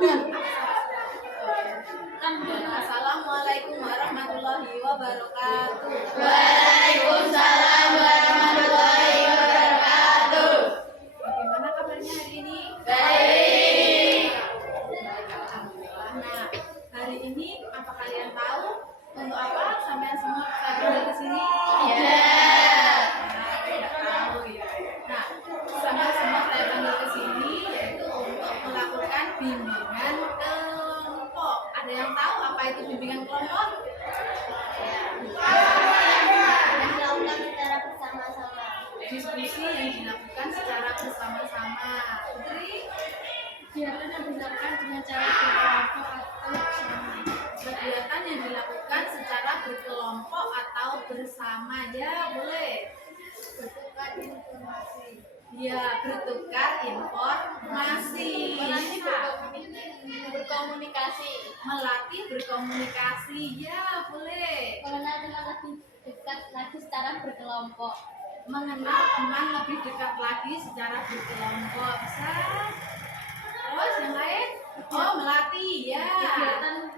Assalamualaikum warahmatullahi wabarakatuh. Waalaikumsalam warahmatullahi wabarakatuh. Bagaimana kabarnya hari ini? Baik. Alhamdulillah. Nah, hari ini apa kalian tahu untuk apa sampean semua hadir di sini? Ya. Nah, tidak tahu ya. Nah, sampean semua saya panggil ke sini yaitu untuk melakukan bimbingan kelompok. Ada yang tahu apa itu bimbingan kelompok? Yang dilakukan secara bersama-sama. Diskusi yang dilakukan secara bersama-sama. Putri, Kegiatan yang dilakukan dengan cara berkelompok atau bersama. kegiatan yang dilakukan secara berkelompok atau bersama, ya boleh. Bertukar informasi. Ya, bertukar informasi. Berkomunikasi. Melatih berkomunikasi, ya boleh. Mengenal teman lebih dekat lagi secara berkelompok. Mengenal teman lebih dekat lagi secara berkelompok. Bisa. Terus yang lain? Oh, melatih, ya. Kegiatan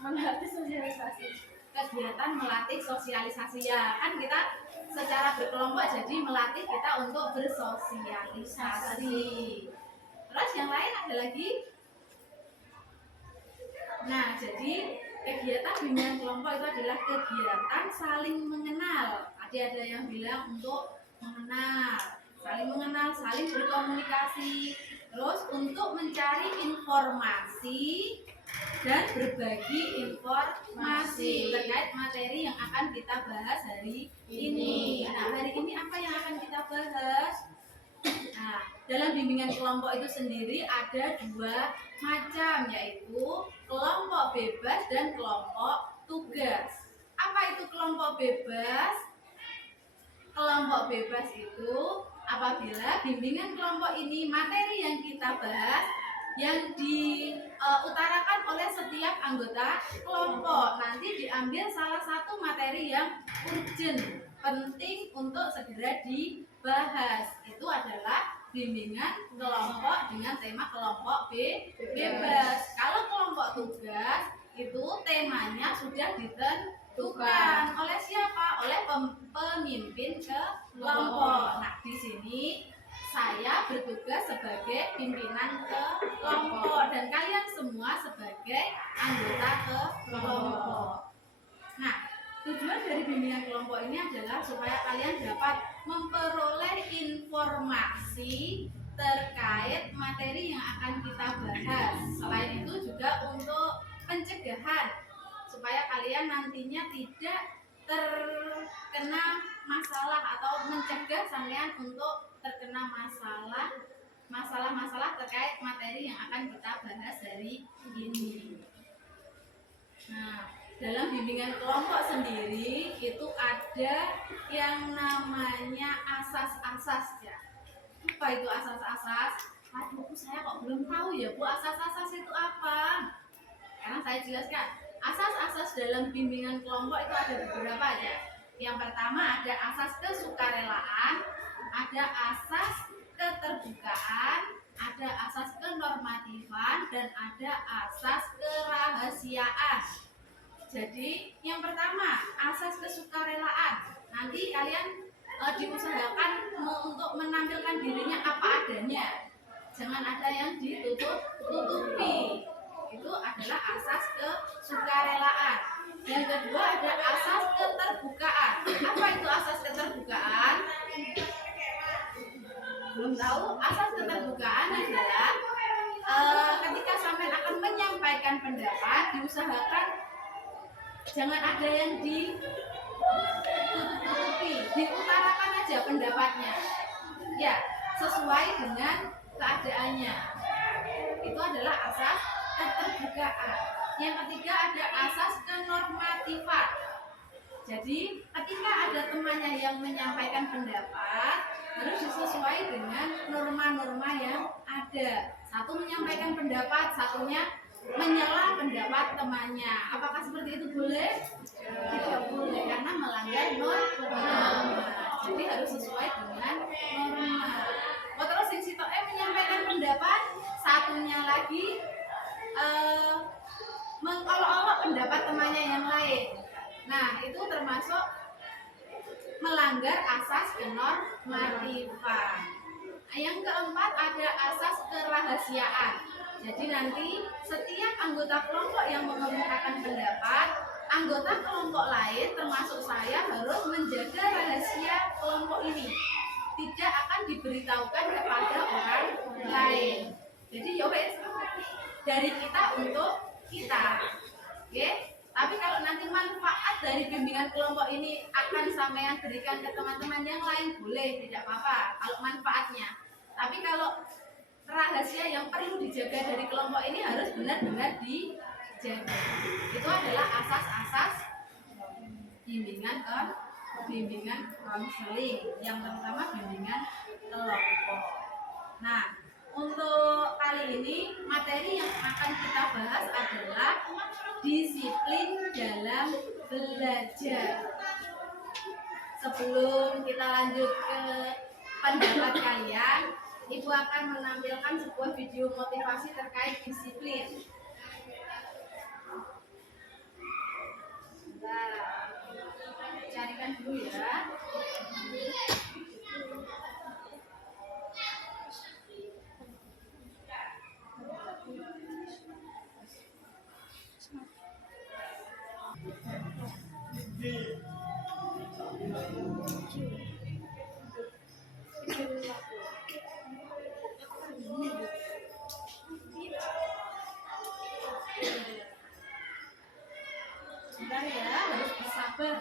melatih sosialisasi. Kegiatan melatih sosialisasi, ya kan kita secara berkelompok jadi melatih kita untuk bersosialisasi. Terus yang lain ada lagi? Nah, jadi kegiatan bimbingan kelompok itu adalah kegiatan saling mengenal. Ada yang bilang untuk mengenal, saling berkomunikasi, terus untuk mencari informasi dan berbagi informasi terkait materi yang akan kita bahas hari ini. Nah, hari ini apa yang akan kita bahas? Nah, dalam bimbingan kelompok itu sendiri ada dua macam, yaitu kelompok bebas dan kelompok tugas. Apa itu kelompok bebas? Kelompok bebas itu apabila bimbingan kelompok ini materi yang kita bahas yang diutarakan oleh setiap anggota kelompok, nanti diambil salah satu materi yang urgent, penting untuk segera dibahas. Itu adalah bimbingan kelompok dengan tema kelompok bebas. Kalau kelompok tugas itu temanya sudah ditentukan oleh siapa? Oleh pemimpin kelompok. Nah, di sini saya bertugas sebagai pimpinan kelompok dan kalian semua sebagai anggota kelompok. Nah, tujuan dari bimbingan kelompok ini adalah supaya kalian dapat memperoleh informasi terkait materi yang akan kita bahas. Selain itu juga untuk pencegahan supaya kalian nantinya tidak terkena masalah atau mencegah kalian untuk terkena masalah terkait materi yang akan kita bahas hari ini. Nah, dalam bimbingan kelompok sendiri itu ada yang namanya asas-asas, ya. Apa itu asas-asas? Aduh, saya kok belum tahu ya, Bu, asas-asas itu apa? Sekarang saya jelaskan. Asas-asas dalam bimbingan kelompok itu ada beberapa aja. Yang pertama ada asas kesukarelaan, ada asas keterbukaan, ada asas kenormatifan, dan ada asas kerahasiaan. Jadi yang pertama asas kesukarelaan. Nanti kalian diusahakan untuk menampilkan dirinya apa adanya. Jangan ada yang ditutup-tutupi. Itu adalah asas kesukarelaan. Yang kedua ada asas keterbukaan. Apa itu asas keterbukaan? Belum tahu? Asas keterbukaan adalah ketika sampean akan menyampaikan pendapat, diusahakan jangan ada yang ditutup-tutupi, diutarakan aja pendapatnya. Ya, sesuai dengan keadaannya. Itu adalah asas keterbukaan. Yang ketiga ada asas kenormatifan. Jadi ketika ada temannya yang menyampaikan pendapat, harus disesuaikan dengan norma-norma yang ada. Satu menyampaikan pendapat, satunya menyela pendapat temannya. Apakah seperti itu boleh? Tidak boleh, karena melanggar norma. Jadi harus sesuai dengan norma. Oh, terus yang si menyampaikan pendapat, satunya lagi eh, mengolok-olok pendapat temannya yang lain. Nah, itu termasuk melanggar asas kenormatifan. Yang keempat ada asas kerahasiaan. Jadi nanti setiap anggota kelompok yang mengemukakan pendapat, anggota kelompok lain termasuk saya harus menjaga rahasia kelompok ini. Tidak akan diberitahukan kepada orang lain. Jadi ya wes, dari kita untuk kita. Oke? Tapi kalau nanti manfaat dari bimbingan kelompok ini akan sampean berikan ke teman-teman yang lain, boleh, tidak apa-apa kalau manfaatnya. Tapi kalau rahasia yang perlu dijaga dari kelompok ini harus benar-benar dijaga. Itu adalah asas-asas bimbingan konseling, yang pertama bimbingan kelompok. Nah, untuk kali ini materi yang akan kita bahas adalah disiplin dalam belajar. Sebelum kita lanjut ke pendapat kalian, Ibu akan menampilkan sebuah video motivasi terkait disiplin. Nah, carikan dulu ya. Sebentar ya, harus bersabar.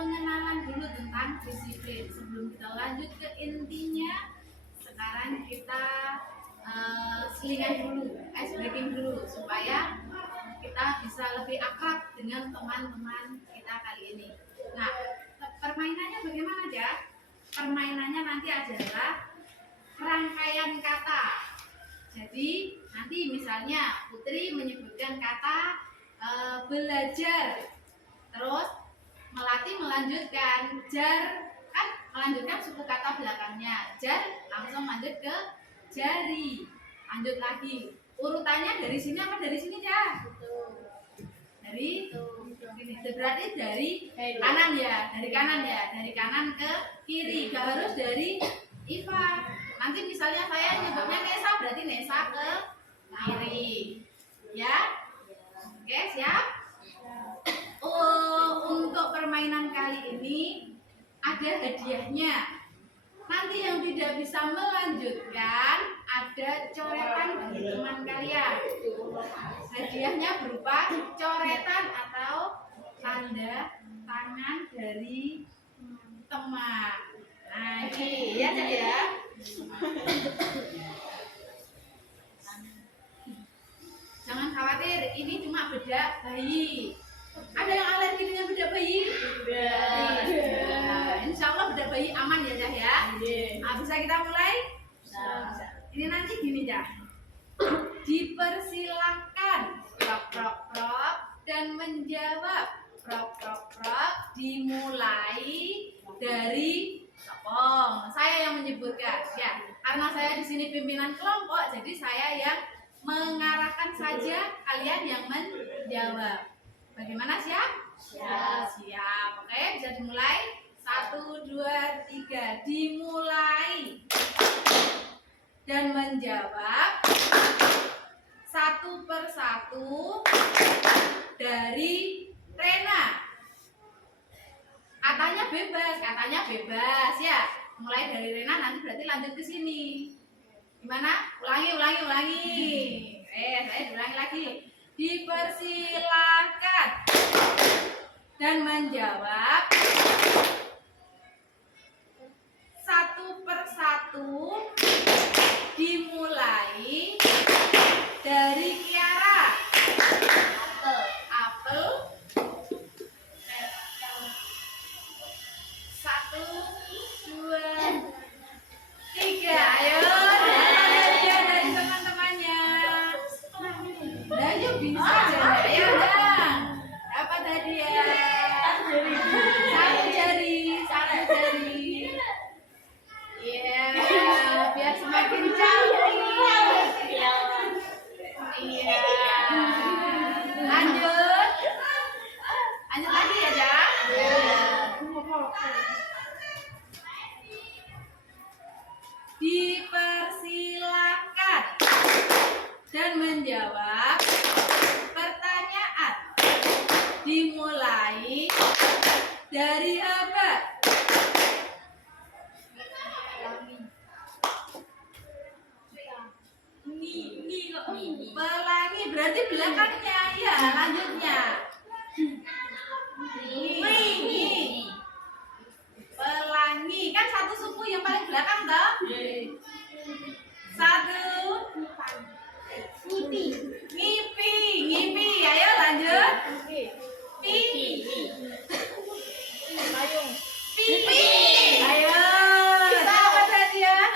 pengenalan dulu tentang disiplin. Sebelum kita lanjut ke intinya, sekarang kita selingan dulu, ice breaking dulu supaya kita bisa lebih akrab dengan teman-teman kita kali ini. Nah, permainannya bagaimana ya? Permainannya nanti adalah rangkaian kata. Jadi nanti misalnya Putri menyebutkan kata belajar, terus Melati melanjutkan jar, kan melanjutkan suku kata belakangnya. Jar langsung lanjut ke jari, lanjut lagi. Urutannya dari sini apa dari sini ya? Dari ini. Berarti dari kanan ya, dari kanan ke kiri. Gak harus dari Iva. Nanti misalnya saya nyebutnya Nesa, berarti Nesa ke kiri. Ya? Oke, siap? Untuk permainan kali ini ada hadiahnya. Nanti yang tidak bisa melanjutkan ada coretan dari teman kalian. Hadiahnya berupa coretan atau tanda tangan dari teman. Nah, ini ya Cak ya. Jangan khawatir, ini cuma bedak bayi. Ada yang alergi dengan bedak bayi? Insya Allah bedak bayi aman ya Cah ya. Nah, bisa kita mulai? Ini nanti gini Cah. Dipersilahkan prok prok prok dan menjawab prok prok prok dimulai dari Sopong. Saya yang menyebutkan ya. Karena saya di sini pimpinan kelompok, jadi saya yang mengarahkan saja, kalian yang menjawab. Bagaimana, siap? Siap. Oke, bisa dimulai. 1, 2, 3. Dimulai. Dan menjawab satu persatu dari Rena. Katanya bebas ya. Mulai dari Rena nanti berarti lanjut ke sini. Gimana? Ulangi. Saya ulangi lagi. Dipersilakan dan menjawab satu persatu dimulai dari Kiara. Apel. 1, 2, 3. Ayo. Dari teman-temannya. Nah, yuk bisa aja. Ayo dong. Dapat hadiah. Satu jari. Iya, biar semakin cantik. Iya. Lanjut lagi ya, Jang. Dipersilakan dan menjawab pertanyaan dimulai dari abad. Pelangi berarti belakangnya ya, lanjutnya. Pelangi kan satu suku yang paling belakang toh? 1. Ngipi. Ayo lanjut. Pipi. Ayo. Dapat hadiah?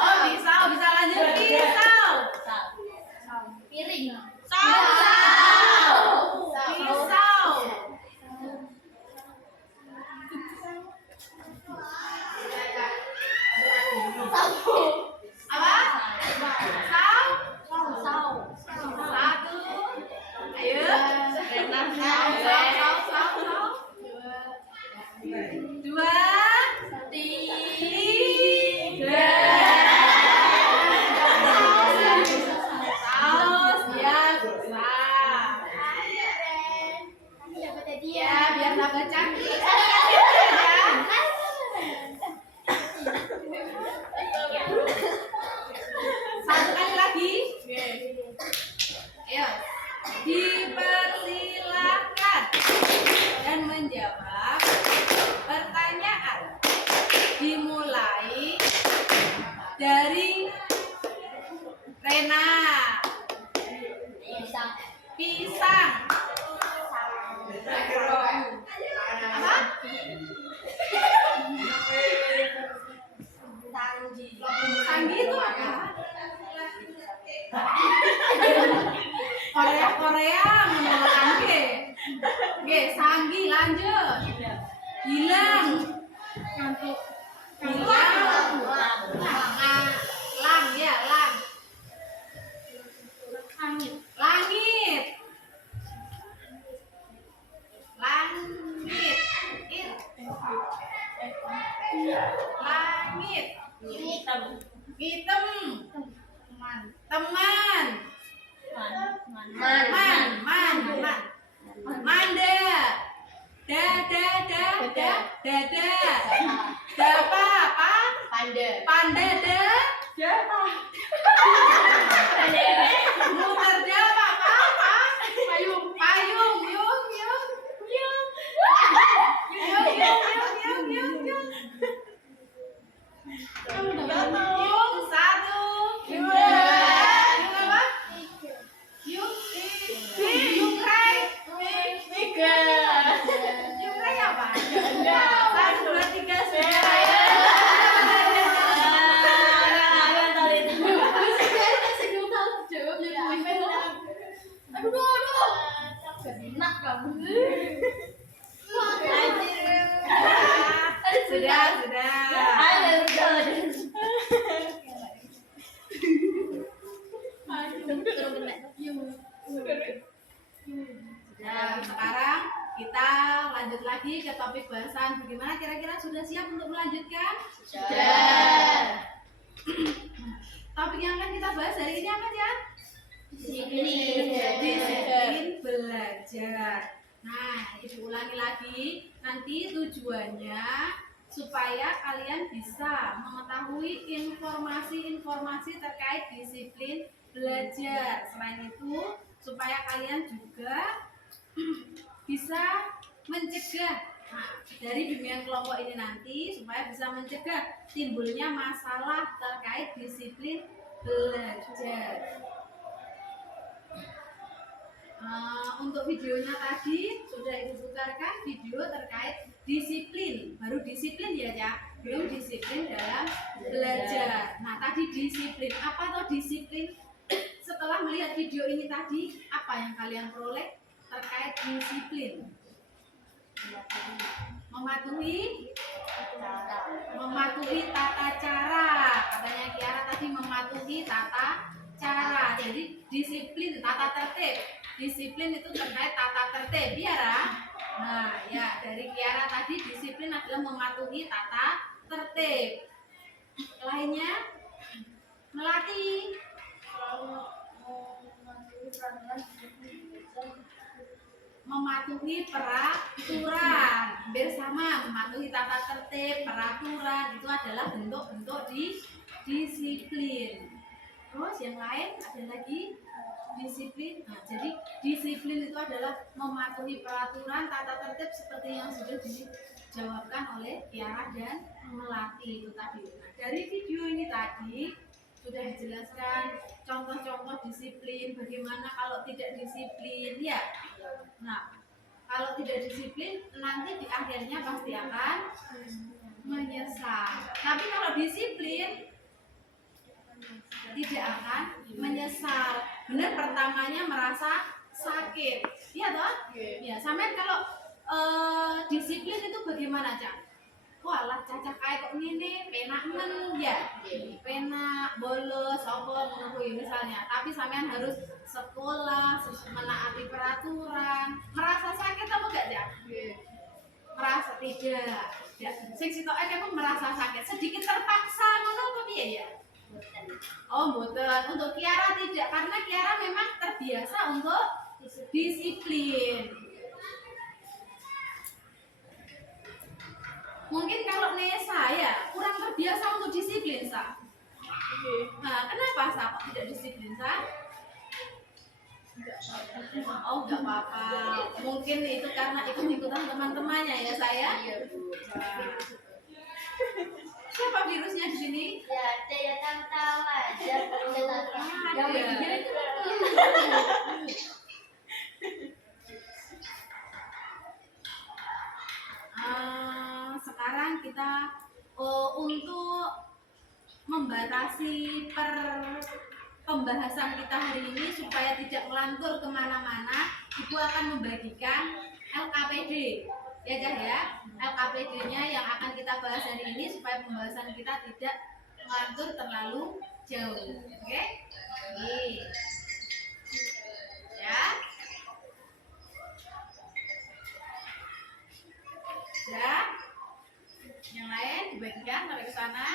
Oh, bisa lanjut. Pisau. Apa? Sau. 1. Ayo. Sau. 2, 3. Saus ya bisa. Ya biar tambah cantik. Satu kali lagi. Ayo. Dipersilakan dan menjawab Sanggi itu apa? Korea menolak ke. Oke, Sanggi lanjut. Hilang. Kantuk. Hilang. Lang ya, lang. Langit. Langit. Langit. It. Langit. Hitam. Hitam. Teman. Teman. Man. Manda. Dada. Dapa apa? Panda muter dapa apa? Payung. Yung satu. Yung apa? Yung rai. Yung rai apa? 1, 2, 3 sudah. Nah, sekarang kita lanjut lagi ke topik bahasan. Bagaimana kira-kira sudah siap untuk melanjutkan? Topik yang akan kita bahas hari ini apa ya? Disiplin belajar. Nah, itu ulangi lagi. Nanti tujuannya supaya kalian bisa mengetahui informasi-informasi terkait disiplin belajar. Selain itu, supaya kalian juga bisa mencegah dari bimbingan kelompok ini nanti, supaya bisa mencegah timbulnya masalah terkait disiplin belajar. Untuk videonya tadi sudah ibu putarkan video terkait disiplin, baru disiplin ya Cak, belum disiplin dalam belajar. Nah tadi disiplin, apa toh disiplin? Setelah melihat video ini tadi, apa yang kalian peroleh terkait disiplin? Mematuhi tata cara. Katanya Kiara tadi mematuhi tata cara. Jadi disiplin, tata tertib. Disiplin itu terkait tata tertib, Kiara. Nah, ya dari Kiara tadi disiplin adalah mematuhi tata tertib. Lainnya melatih mematuhi peraturan bersama, mematuhi tata tertib, peraturan itu adalah bentuk-bentuk disiplin. Terus yang lain ada lagi disiplin. Nah, jadi disiplin itu adalah mematuhi peraturan, tata tertib seperti yang sudah dijawabkan oleh Kiara dan Melati itu tadi. Nah, dari video ini tadi sudah dijelaskan contoh-contoh disiplin, bagaimana kalau tidak disiplin ya. Nah, kalau tidak disiplin nanti di akhirnya pasti akan menyesal. Tapi kalau disiplin tidak akan menyesal. Benar, pertamanya merasa sakit, iya toh? Ya, sampai kalau disiplin itu bagaimana Cak? Walah cacah kayak kok ini penak men ya, penak bolos apa menunggu misalnya. Tapi sampean harus sekolah, menaati peraturan. Merasa sakit apa enggak Cak? Merasa tidak. Ya, sing sitoke kamu merasa sakit, sedikit terpaksa ngono apa piye ya? Oh, mboten. Untuk Kiara tidak, karena Kiara memang terbiasa untuk disiplin. Mungkin kalau Nesa ya kurang terbiasa untuk disiplin, Sa. Nah, kenapa Sa kok tidak disiplin, Sa? Oh, enggak apa-apa. Mungkin itu karena ikut-ikutan teman-temannya ya, saya. Siapa virusnya di sini? Ya, ada yang tahu aja. kita untuk membatasi pembahasan kita hari ini supaya tidak melantur kemana-mana, Ibu akan membagikan LKPD ya Cah ya. LKPD-nya yang akan kita bahas hari ini supaya pembahasan kita tidak melantur terlalu jauh. Oke? Nih. Ya. Ya. Yang lain dibagikan sampai ke sana.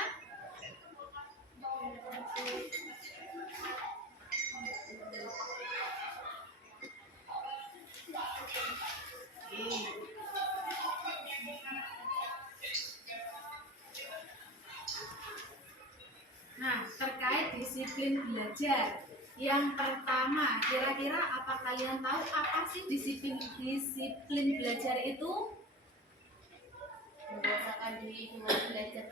Nah, terkait disiplin belajar. Yang pertama, kira-kira apa kalian tahu apa sih disiplin belajar itu? Membiasakan diri dengan belajar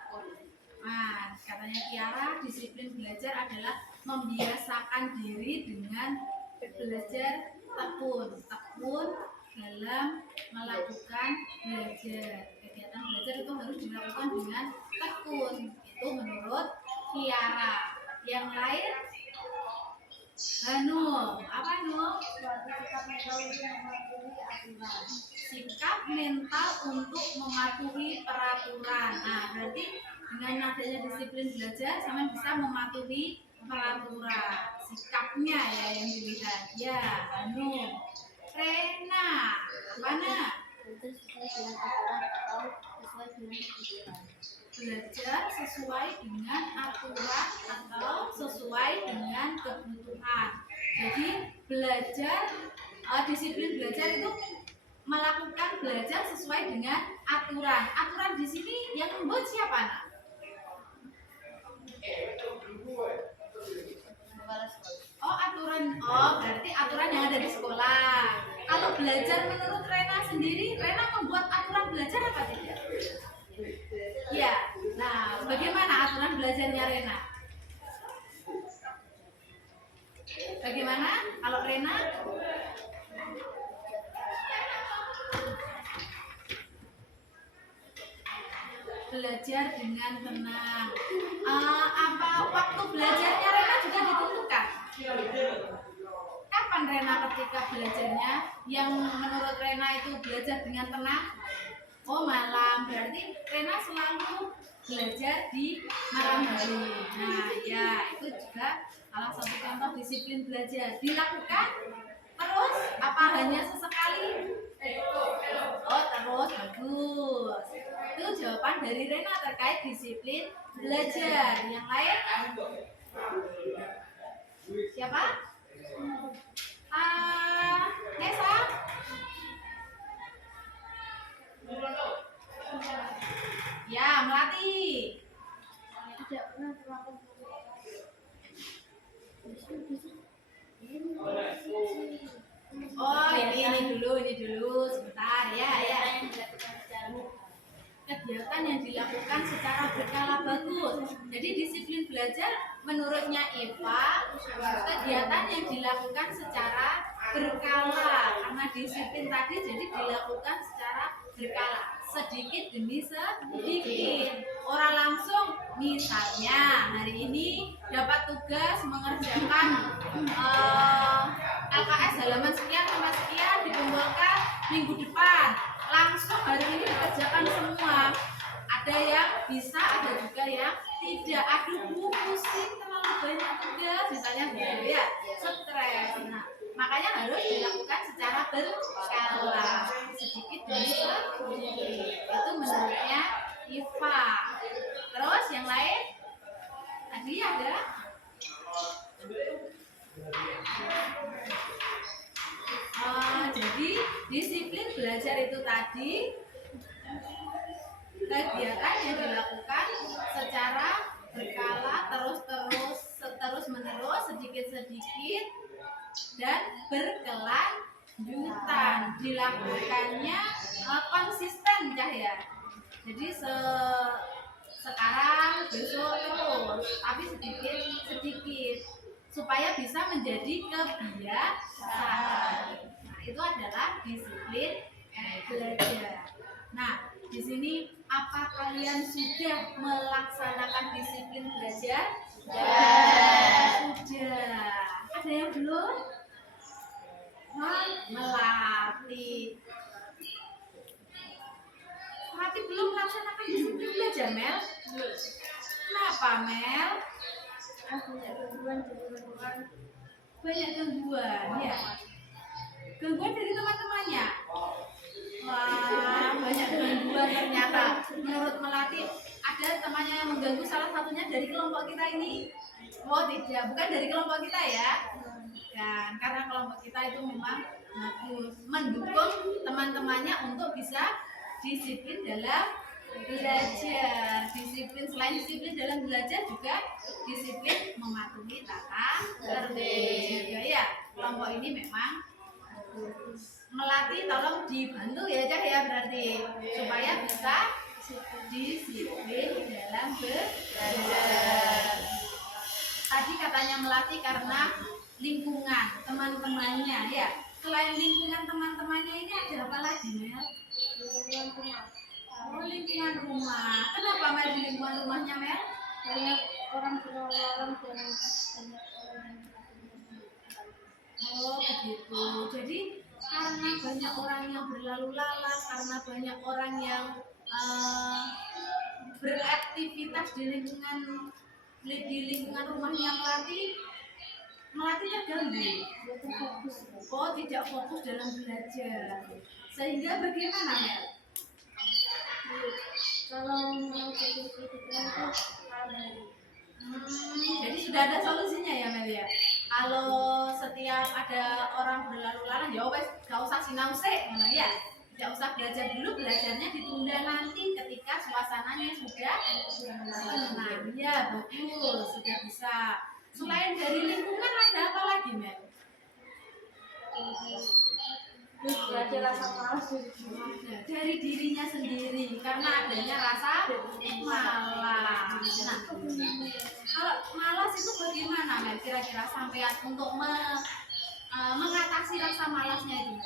akun. Nah, katanya Kiara, disiplin belajar adalah membiasakan diri dengan belajar tekun dalam melakukan belajar. Kegiatan belajar itu harus dilakukan dengan tekun. Itu menurut Kiara. Yang lain? Hanum, apa Hanum? Sikap mental untuk mematuhi peraturan. Nah, berarti dengan adanya disiplin belajar, sama bisa mematuhi peraturan. Sikapnya ya yang dilihat. Ya, Hanum. Rena, mana? Belajar sesuai dengan aturan atau sesuai dengan kebutuhan. Jadi belajar, disiplin belajar itu melakukan belajar sesuai dengan aturan. Aturan di sini yang membuat siapa nak? Oh aturan, berarti aturan yang ada di sekolah. Kalau belajar menurut Rena sendiri, Rena membuat aturan belajar apa tidak? Ya, nah bagaimana aturan belajarnya Rena? Bagaimana kalau Rena? Belajar dengan tenang. Apa waktu belajarnya Rena juga ditentukan? Kapan Rena ketika belajarnya yang menurut Rena itu belajar dengan tenang? Oh malam, berarti Rena selalu belajar di malam hari. Nah ya itu juga salah satu contoh disiplin belajar. Dilakukan terus apa hanya sesekali? Oh terus, bagus. Itu jawaban dari Rena terkait disiplin belajar. Yang lain? Siapa? Nesa? Ya, Melati. Tidak pernah terlalu Oh, ini dulu sebentar ya. Kegiatan yang dilakukan secara berkala bagus. Jadi disiplin belajar menurutnya Eva, kegiatan yang dilakukan secara berkala. Karena disiplin tadi jadi dilakukan secara berkala, sedikit demi sedikit. Orang langsung, misalnya hari ini dapat tugas mengerjakan LKS halaman sekian sampai sekian dikumpulkan minggu depan. Langsung hari ini dikerjakan semua. Ada yang bisa, ada juga yang tidak. Aduh, pusing terlalu banyak tugas, misalnya gitu ya, stres. Nah, makanya harus dilakukan secara berkala, sedikit demi sedikit. Itu menurutnya Iva. Terus yang lain? Tadi ada? Jadi disiplin belajar itu tadi kegiatan yang dilakukan secara berkala, terus menerus, sedikit dan berkelanjutan. Dilakukannya konsisten ya. Jadi sekarang besok terus, tapi sedikit supaya bisa menjadi kebiasaan. Nah, itu adalah disiplin belajar. Nah, di sini apa kalian sudah melaksanakan disiplin belajar? Sudah. Ada yang belum? Wah, Melati. Melati belum melaksanakan disiplin belajar, Mel? Kenapa, Mel? Banyak gangguan dari lingkungan. Banyak gangguan, ya. Gangguan dari teman-temannya. Wah, banyak gangguan ternyata. Menurut Melati, ada temannya yang mengganggu, salah satunya dari kelompok kita ini. Oh tidak, bukan dari kelompok kita ya. Dan karena kelompok kita itu memang bagus, mendukung teman-temannya untuk bisa disiplin dalam belajar. Disiplin, selain disiplin dalam belajar juga disiplin mematuhi tata tertib. Ya, kelompok ini memang Melati tolong dibantu ya Cah ya, berarti supaya bisa disiplin dalam belajar. Tadi katanya Melati karena lingkungan teman-temannya ya. Selain lingkungan teman-temannya ini ada apa lagi, Mel? Lingkungan rumah. Oh, lingkungan rumah. Kenapa Mel di lingkungan rumahnya, Mel? Banyak orang berlawanan dan banyak orang yang Oh begitu. Jadi karena banyak orang yang berlalu lalang, karena banyak orang yang beraktivitas di lingkungan rumahnya Melati terganggu. Oh tidak fokus dalam belajar. Sehingga bagaimana Mel? kalau mau jadi pikiran itu Jadi sudah ada solusinya ya Mel ya. Kalau setiap ada orang berlalu lalang ya wes gak usah sinau sik ngono ya. Tidak usah belajar dulu, belajarnya ditunda nanti ketika suasananya sudah tenang. Ya bagus, sudah bisa. Selain dari lingkungan ada apa lagi Mel? terus ada rasa malas Dari dirinya sendiri karena adanya rasa malas. Nah, kalau malas itu bagaimana Mel? Kira-kira sampean untuk mengatasi rasa malasnya itu?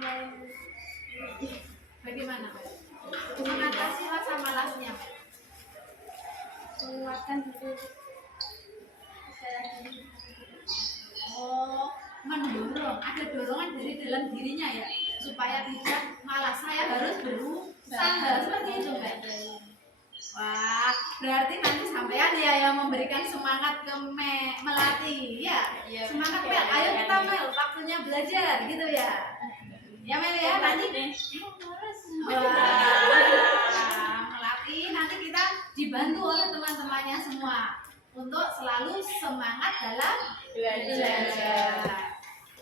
Mel? Bagaimana Mel? Mengatasi rasa malasnya Mel? menguatkan diri saya diri. Oh, mendorong, ada dorongan dari dalam dirinya ya, supaya tidak malas. Saya harus berusaha seperti itu Mbak. Wah, berarti nanti sampean ya yang memberikan semangat ke Melati, ya. Semangat Mel, ayo kita Mel, waktunya belajar gitu ya. Ya Mel ya, nanti. Wah, Melati nanti kita dibantu oleh teman-temannya semua untuk selalu semangat dalam belajar.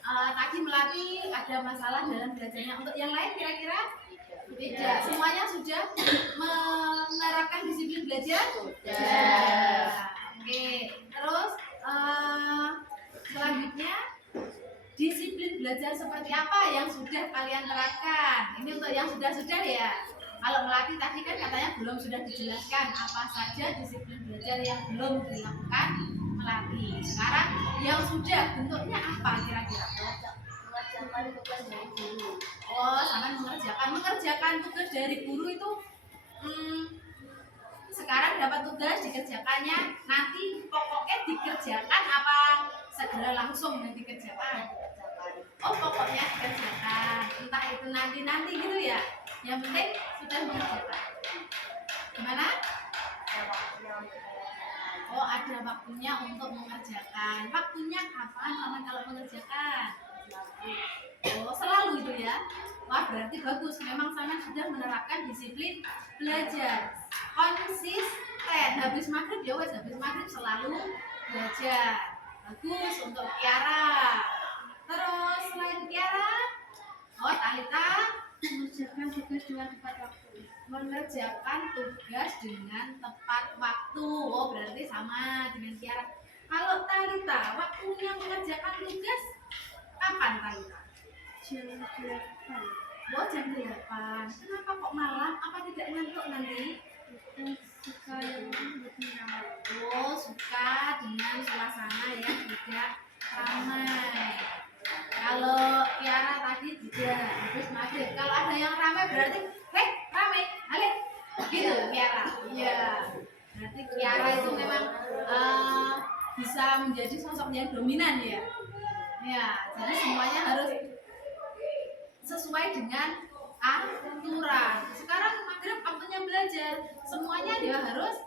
Tadi Melati ada masalah dalam belajarnya. Untuk yang lain kira-kira tidak. Semuanya sudah menerapkan disiplin belajar? Sudah. Oke. Terus selanjutnya disiplin belajar seperti apa yang sudah kalian terapkan? Ini untuk yang sudah ya. Kalau Melati tadi kan katanya belum sudah dijelaskan apa saja disiplin belajar yang belum dilakukan Melati. Sekarang yang sudah bentuknya apa kira-kira? mengerjakan tugas dari guru. Oh, sama mengerjakan tugas dari guru itu sekarang dapat tugas dikerjakannya nanti pokoknya dikerjakan apa segera langsung dikerjakan? Oh pokoknya dikerjakan, entah itu nanti gitu ya. Yang penting sudah mengerjakan. Gimana? Oh ada waktunya untuk mengerjakan. Waktunya kapan sama kalau mengerjakan? Oh selalu itu ya. Wah berarti bagus. Memang sama sudah menerapkan disiplin belajar. Konsisten. Habis maghrib ya wes habis maghrib selalu belajar. Bagus untuk Tiara. Terus selain Tiara, oh Talita mengerjakan tugas dengan tepat waktu. mengerjakan tugas dengan tepat waktu. Oh berarti sama dengan Tiara. Kalau Talita, waktunya mengerjakan tugas kapan Talita? Jam 8. Oh jam 8. Kenapa kok malam? Apa tidak ngantuk nanti? Kita suka yang lebih ramai. Oh suka dengan suasana yang tidak ramai. Kalau kelompok yang dominan ya. Ya, jadi semuanya harus sesuai dengan aturan. Sekarang maghrib waktunya belajar, semuanya dia harus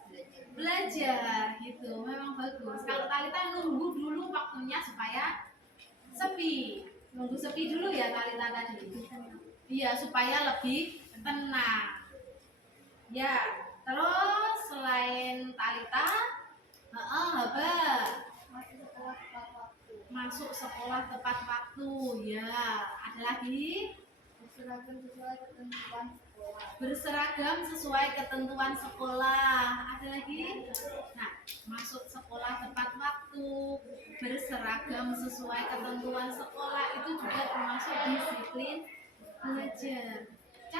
belajar gitu. Memang bagus. Kalau Talita nunggu dulu waktunya supaya sepi, nunggu sepi dulu ya Talita tadi. Iya, supaya lebih tenang. Ya, terus selain Talita, apa? Masuk sekolah tepat waktu. Ya, ada lagi? Berseragam sesuai ketentuan sekolah. Berseragam sesuai ketentuan sekolah. Ada lagi? Nah, masuk sekolah tepat waktu, berseragam sesuai ketentuan sekolah itu juga termasuk disiplin belajar.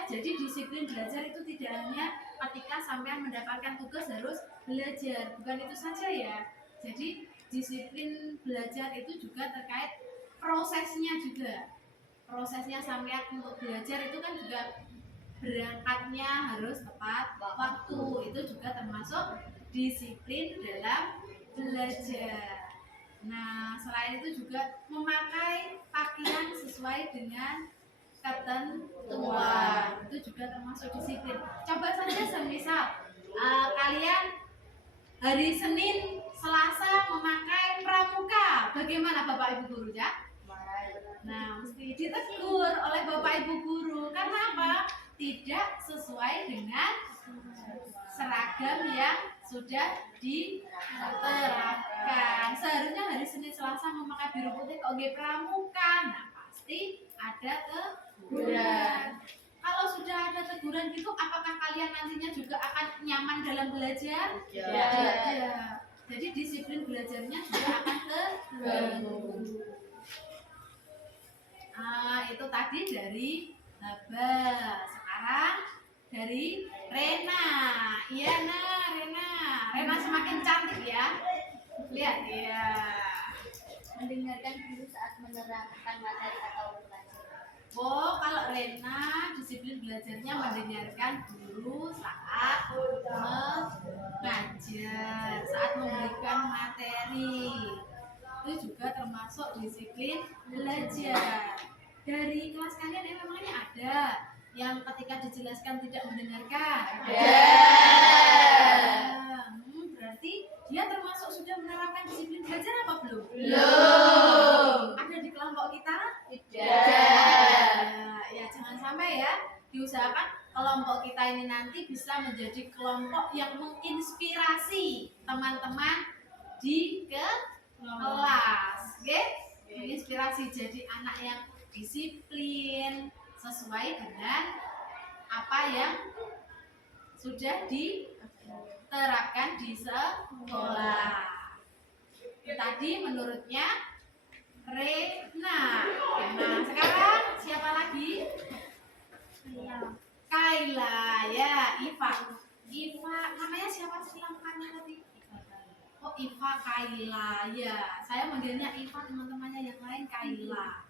Jadi disiplin belajar itu tidak hanya ketika sampai mendapatkan tugas harus belajar, bukan itu saja ya. Jadi disiplin belajar itu juga terkait prosesnya juga. Prosesnya sampai untuk belajar itu kan juga berangkatnya harus tepat waktu, itu juga termasuk disiplin dalam belajar. Nah, selain itu juga memakai pakaian sesuai dengan ketentuan, itu juga termasuk disiplin. Coba saja semisal kalian hari Senin, Selasa memakai pramuka, bagaimana Bapak Ibu guru ya? Nah, mesti ditegur oleh Bapak Ibu guru. Karena apa? Tidak sesuai dengan seragam yang sudah diterapkan. Seharusnya hari Senin Selasa memakai biru putih kok nggih pramuka. Nah, pasti ada teguran. Kalau sudah ada teguran gitu, apakah kalian nantinya juga akan nyaman dalam belajar? Tidak. Jadi disiplin belajarnya juga akan terganggu. Itu tadi dari Haba. Sekarang dari Rena. Iya nah, Rena semakin cantik ya. Lihat ya. Mendengarkan guru saat menerangkan materi atau pelajaran. Oh, kalau Rena disiplin belajarnya mendengarkan guru saat mengajar, saat memberikan materi. Itu juga termasuk disiplin belajar. Dari kelas kalian memangnya ada yang ketika dijelaskan tidak mendengarkan? Berarti dia termasuk sudah menerapkan disiplin belajar apa belum? Belum. Ada di kelompok kita? Tidak. Ya, jangan sampai ya. Diusahakan kelompok kita ini nanti bisa menjadi kelompok yang menginspirasi teman-teman di kelas. Oke? Menginspirasi jadi anak yang disiplin sesuai dengan apa yang sudah diterapkan di sekolah. Tadi menurutnya Rena. Nah, sekarang siapa lagi? Kaila ya, Iva. Namanya siapa sih lengkapnya tadi? Oh, Iva Kaila ya. Saya manggilnya Iva, teman-temannya yang lain Kaila.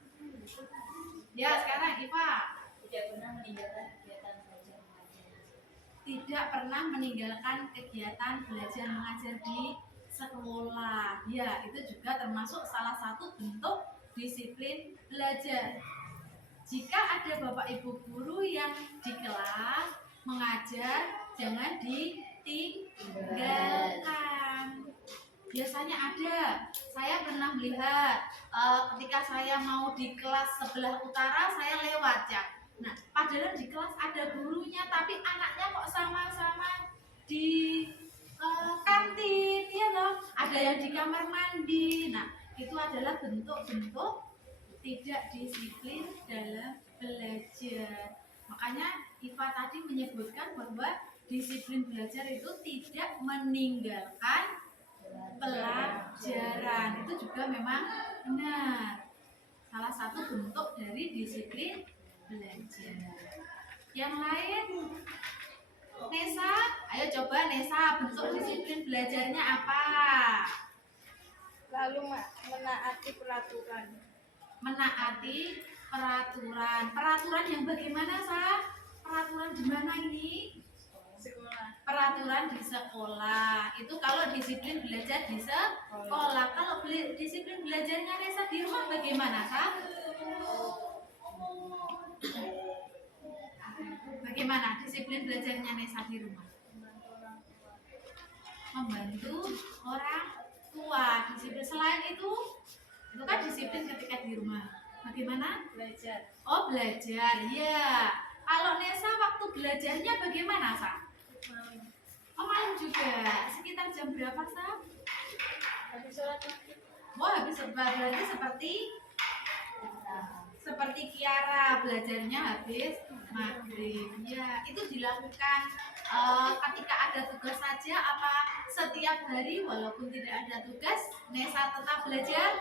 Ya, sekarang Iva. Tidak pernah meninggalkan kegiatan belajar mengajar di sekolah. Ya, itu juga termasuk salah satu bentuk disiplin belajar. Jika ada Bapak Ibu guru yang di kelas mengajar, jangan ditinggalkan. Biasanya ada. Saya pernah melihat ketika saya mau di kelas sebelah utara, saya lewat ya. Nah, padahal di kelas ada gurunya, tapi anaknya kok sama-sama di kantin, ya loh. Ada yang di kamar mandi. Nah, itu adalah bentuk-bentuk tidak disiplin dalam belajar. Makanya Iva tadi menyebutkan bahwa disiplin belajar itu tidak meninggalkan pelajaran. Itu juga memang benar. Salah satu bentuk dari disiplin belajar. Yang lain, Nesa, ayo coba Nesa, bentuk disiplin belajarnya apa? Lalu menaati peraturan. Menaati peraturan. Peraturan yang bagaimana, Sa? Peraturan di mana ini? Sekolah. peraturan di sekolah. Itu kalau disiplin belajar di sekolah. Kalau disiplin belajarnya Nesa di rumah bagaimana, Kak? Bagaimana disiplin belajarnya Nesa di rumah? Membantu orang tua. Disiplin selain itu kan disiplin ketika di rumah. Bagaimana? Belajar. Oh, belajar. Ya. Kalau Nesa waktu belajarnya bagaimana, Sa? Oh, malam juga. Sekitar jam berapa, Sa? Habis sholat maghrib. Oh, habis berarti seperti Kiara belajarnya habis maghrib. Ya, itu dilakukan ketika ada tugas saja apa setiap hari walaupun tidak ada tugas Nesa tetap belajar?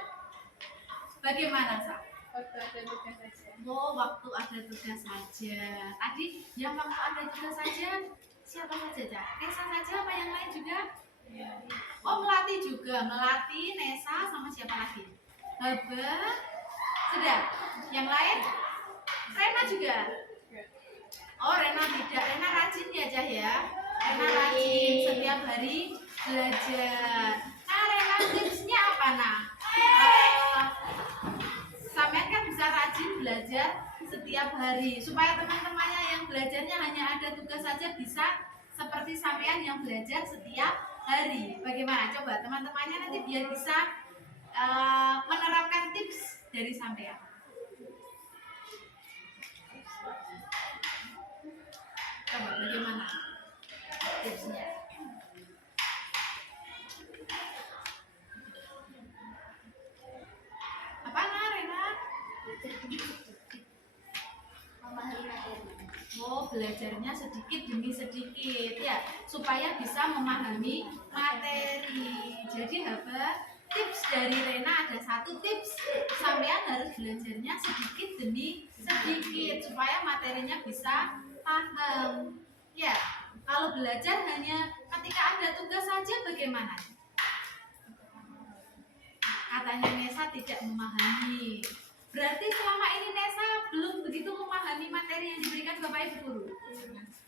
Bagaimana, Sa? Waktu ada tugas saja. Oh, waktu ada tugas saja. Tadi yang waktu ada tugas saja siapa saja, Cak? Nesa saja apa yang lain juga? Ya. Oh, melatih juga. Melatih Nesa sama siapa lagi? Haba. Sudah. Yang lain? Rena juga. Oh, Rena tidak. Rena rajin ya, Cah ya. Rena rajin setiap hari belajar. Nah, Rena tipsnya apa, nah? Sampean kan bisa rajin belajar setiap hari supaya teman-temannya yang belajarnya hanya ada tugas saja bisa seperti sampean yang belajar setiap hari. Bagaimana? Coba teman-temannya nanti biar bisa menerapkan tips dari sampean. Coba bagaimana tipsnya? Apa, Rena? Memahami materi. Oh, belajarnya sedikit demi sedikit ya, supaya bisa memahami materi. Jadi apa? Tips dari Rena ada satu tips, sampean harus belajarnya sedikit demi sedikit supaya materinya bisa paham. Ya, kalau belajar hanya ketika ada tugas saja bagaimana? Katanya Nesa tidak memahami. Berarti selama ini Nesa belum begitu memahami materi yang diberikan Bapak Ibu Guru.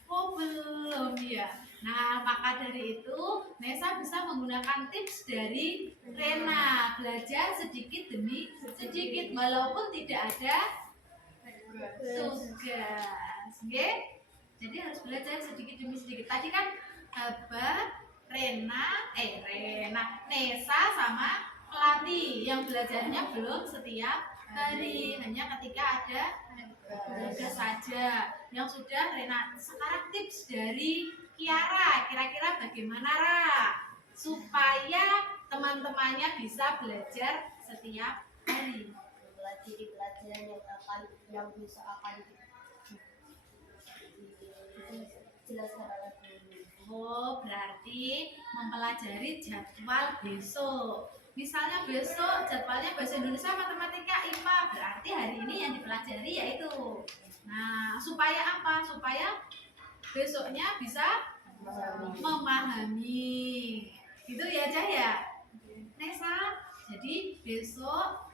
Oh, belum ya. Nah, maka dari itu Nesa bisa menggunakan tips dari Rena, belajar sedikit demi sedikit walaupun tidak ada tugas. Oke? Jadi harus belajar sedikit demi sedikit. Tadi kan Nesa sama pelatih yang belajarnya belum setiap hari, hanya ketika ada tugas saja. Yang sudah Rena, sekarang tips dari Kiara, kira-kira bagaimana, Ra? Supaya teman-temannya bisa belajar setiap hari. Mempelajari pelajaran yang bisa akan dijelaskan oleh guru. Oh, berarti mempelajari jadwal besok. Misalnya besok jadwalnya bahasa Indonesia, matematika, IPA, berarti hari ini yang dipelajari yaitu. Nah, supaya apa? Supaya besoknya bisa memahami. Gitu ya, Cah ya? Nesa, jadi besok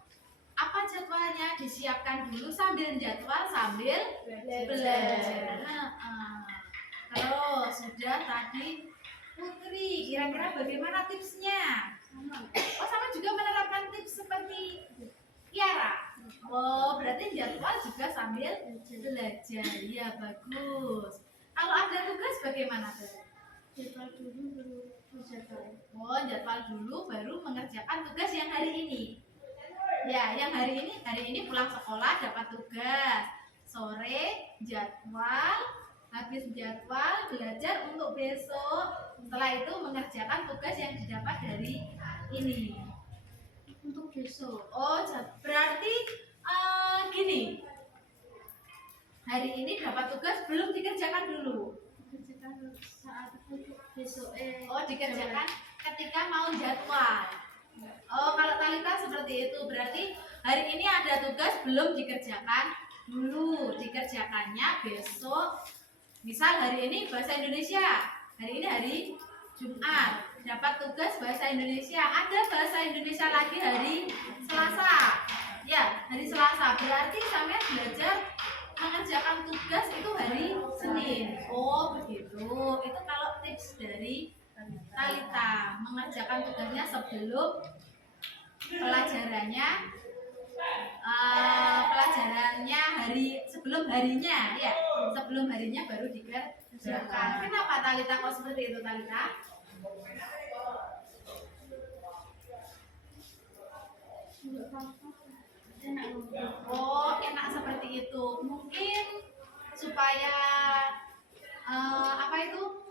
apa jadwalnya disiapkan dulu sambil jadwal sambil belajar. Terus sudah tadi Putri, kira-kira bagaimana tipsnya? Oh, sama juga menerapkan tips seperti Kiara. Oh, berarti jadwal juga sambil belajar. Ya, bagus. Kalau ada tugas bagaimana tuh? Jadwal dulu baru kerjakan. Oh, jadwal dulu baru mengerjakan tugas yang hari ini. Ya, yang hari ini pulang sekolah dapat tugas. Sore jadwal, habis jadwal belajar untuk besok. Setelah itu mengerjakan tugas yang didapat dari ini untuk besok. Oh, berarti gini. Hari ini dapat tugas belum dikerjakan dulu. Kerjakan saat besok. Oh, dikerjakan ketika mau jadwal. Oh, kalau Talita seperti itu, berarti hari ini ada tugas belum dikerjakan dulu, dikerjakannya besok. Misal hari ini bahasa Indonesia, hari ini hari Jumat, dapat tugas bahasa Indonesia, ada bahasa Indonesia lagi hari Selasa. Ya, hari Selasa, berarti sampai belajar mengerjakan tugas itu hari Senin. Oh, begitu. Itu kalau tips tips dari Talita mengerjakan tugasnya sebelum pelajarannya sebelum harinya baru dikerjakan. Kenapa Talita kok seperti itu, Talita? Oh, enak seperti itu. Mungkin supaya apa itu?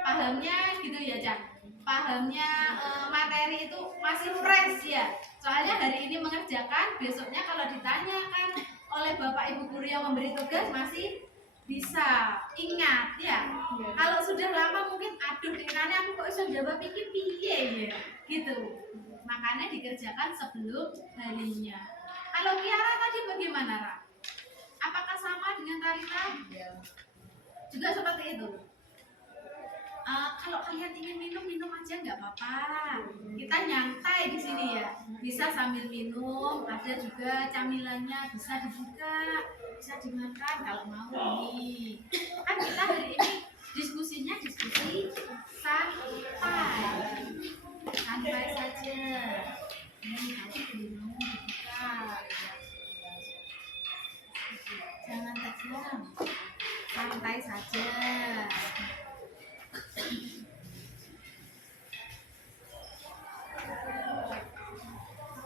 Pahamnya gitu ya, Cak. Pahamnya materi itu masih fresh ya. Soalnya hari ini mengerjakan, besoknya kalau ditanyakan oleh Bapak Ibu guru yang memberi tugas masih bisa ingat ya. Kalau sudah lama mungkin aduh dengannya aku kok bisa jawab pikir piye ya. Gitu. Makanya dikerjakan sebelum harinya. Kalau Kiara tadi bagaimana, Ra? Apakah sama dengan Talita? Juga seperti itu. Kalau kalian ingin minum aja nggak apa-apa. Kita nyantai di sini ya. Bisa sambil minum. Ada juga camilannya bisa dibuka, bisa dimakan kalau mau nih. Kan kita hari ini diskusi santai saja. Nanti minum dibuka. Jangan tegang. Santai saja.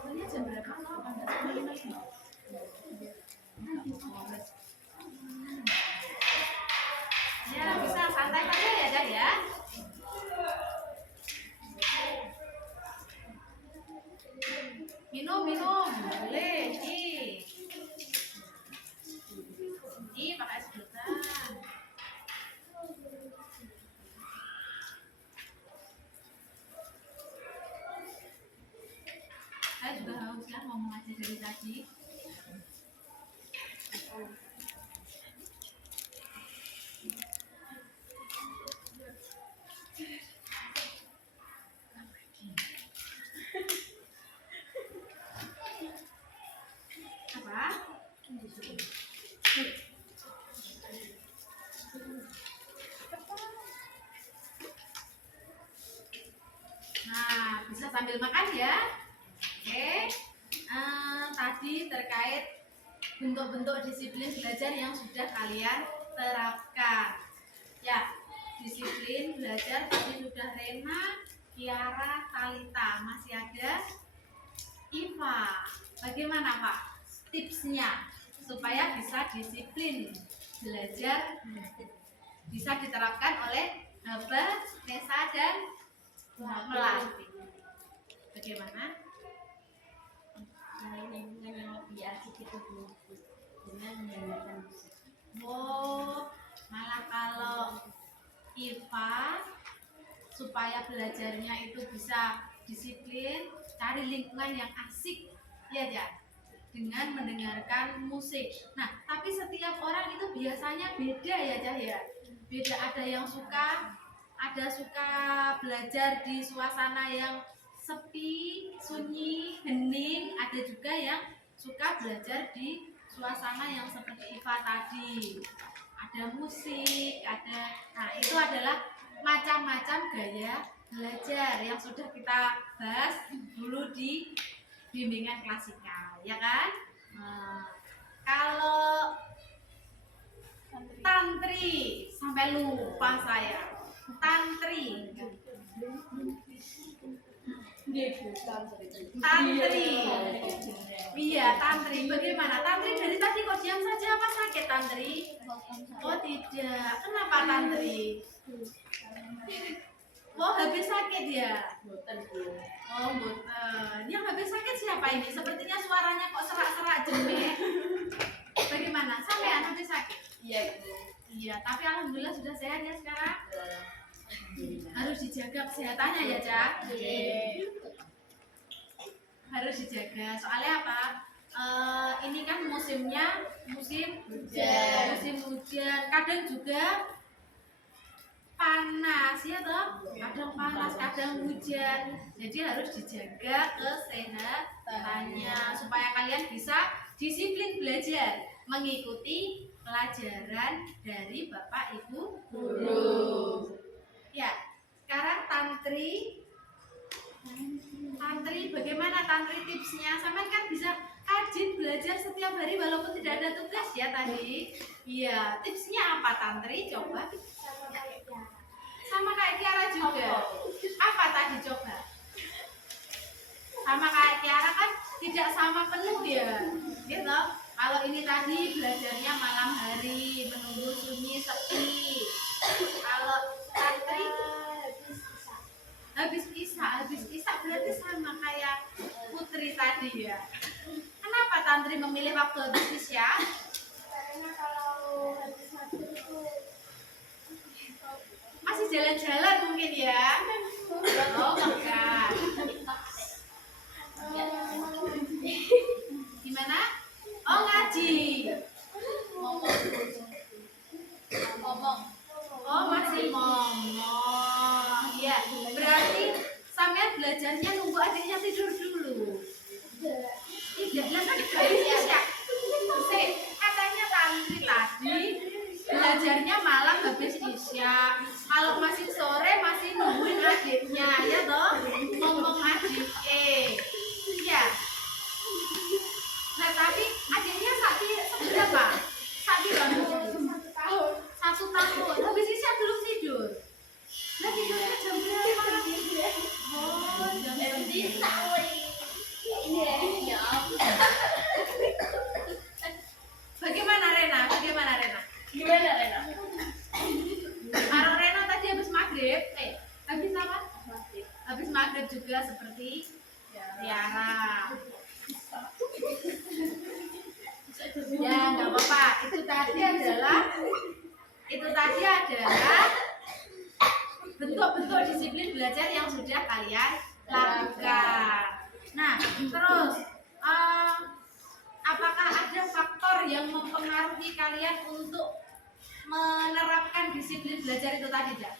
Ini jam berapa? Ya bisa santai saja ya, Dah ya. Minum boleh. Pakai sedotan. Saya juga haus ya, ngomong aja dari tadi. Apa? Nah, bisa sambil makan ya. Oke. Tadi terkait bentuk-bentuk disiplin belajar yang sudah kalian terapkan. Ya, disiplin belajar tadi sudah Rena, Kiara, Talita, masih ada Iva. Bagaimana Pak tipsnya supaya bisa disiplin belajar bisa diterapkan oleh Haba, Nesa dan Melati? Bagaimana? Lingkungan yang lebih asik itu dengan mendengarkan musik. Oh, malah kalau Iva supaya belajarnya itu bisa disiplin, cari lingkungan yang asik, ya ya, dengan mendengarkan musik. Nah, tapi setiap orang itu biasanya beda ya, Cah ya. Beda, ada suka belajar di suasana yang sepi, sunyi, hening. Ada juga yang suka belajar di suasana yang seperti Iva tadi. Ada musik, nah itu adalah macam-macam gaya belajar yang sudah kita bahas dulu di bimbingan klasikal, ya kan? Kalau tantri, sampai lupa saya. Tantri. Iya, tantri. Bagaimana? Tantri dari tadi kok diam saja, apa sakit tantri? Oh tidak. Kenapa tantri? Oh habis sakit ya? Oh boten. Yang habis sakit siapa ini? Sepertinya suaranya kok serak-serak jemek. Bagaimana? Sampean habis sakit? Iya, tapi alhamdulillah sudah sehat ya sekarang. Harus dijaga kesehatannya ya, Cak. Harus dijaga. Soalnya apa? Ini kan musimnya musim hujan. Kadang juga panas ya toh. Kadang panas, kadang hujan. Jadi harus dijaga kesehatannya supaya kalian bisa disiplin belajar. mengikuti pelajaran dari Bapak Ibu guru. Ya, sekarang tantri. Tantri, bagaimana tantri tipsnya? Sampai kan bisa rajin belajar setiap hari walaupun tidak ada tugas ya tadi. Iya, tipsnya apa tantri? Coba. Sama kayak Kiara juga. Apa tadi coba? Sama kayak Kiara kan tidak sama penuh ya. Gitu. Kalau ini tadi belajarnya malam hari, menunggu sunyi sepi. Kalau tantri habis isya berarti sama kayak Putri tadi ya. Kenapa tantri memilih waktu habis isya? Karena kalau habis maghrib itu Masih jalan-jalan mungkin ya. Oh enggak. Gimana? Oh ngaji. Ngomong. Oh masih ngomong. Ya, berarti sampean belajarnya nunggu adiknya tidur dulu. Tidak, lah kan habis isya. Katanya tantri tadi belajarnya malam habis isya. Kalau masih sore masih nungguin adiknya, ya toh? Ngomong adik. Iya. Nah tapi adiknya seberapa? Satu tahun. Habis isya belum tidur. Nah tidurnya jam berapa? Oh, jam 9. Bagaimana Rena? Gimana Rena? Kalau Rena tadi habis maghrib, habis apa? Habis maghrib juga seperti Tiara. Ya nggak apa-apa. Itu tadi adalah bentuk-bentuk disiplin belajar yang sudah kalian lakukan. Nah, terus apakah ada faktor yang mempengaruhi kalian untuk menerapkan disiplin belajar itu tadi, Jak?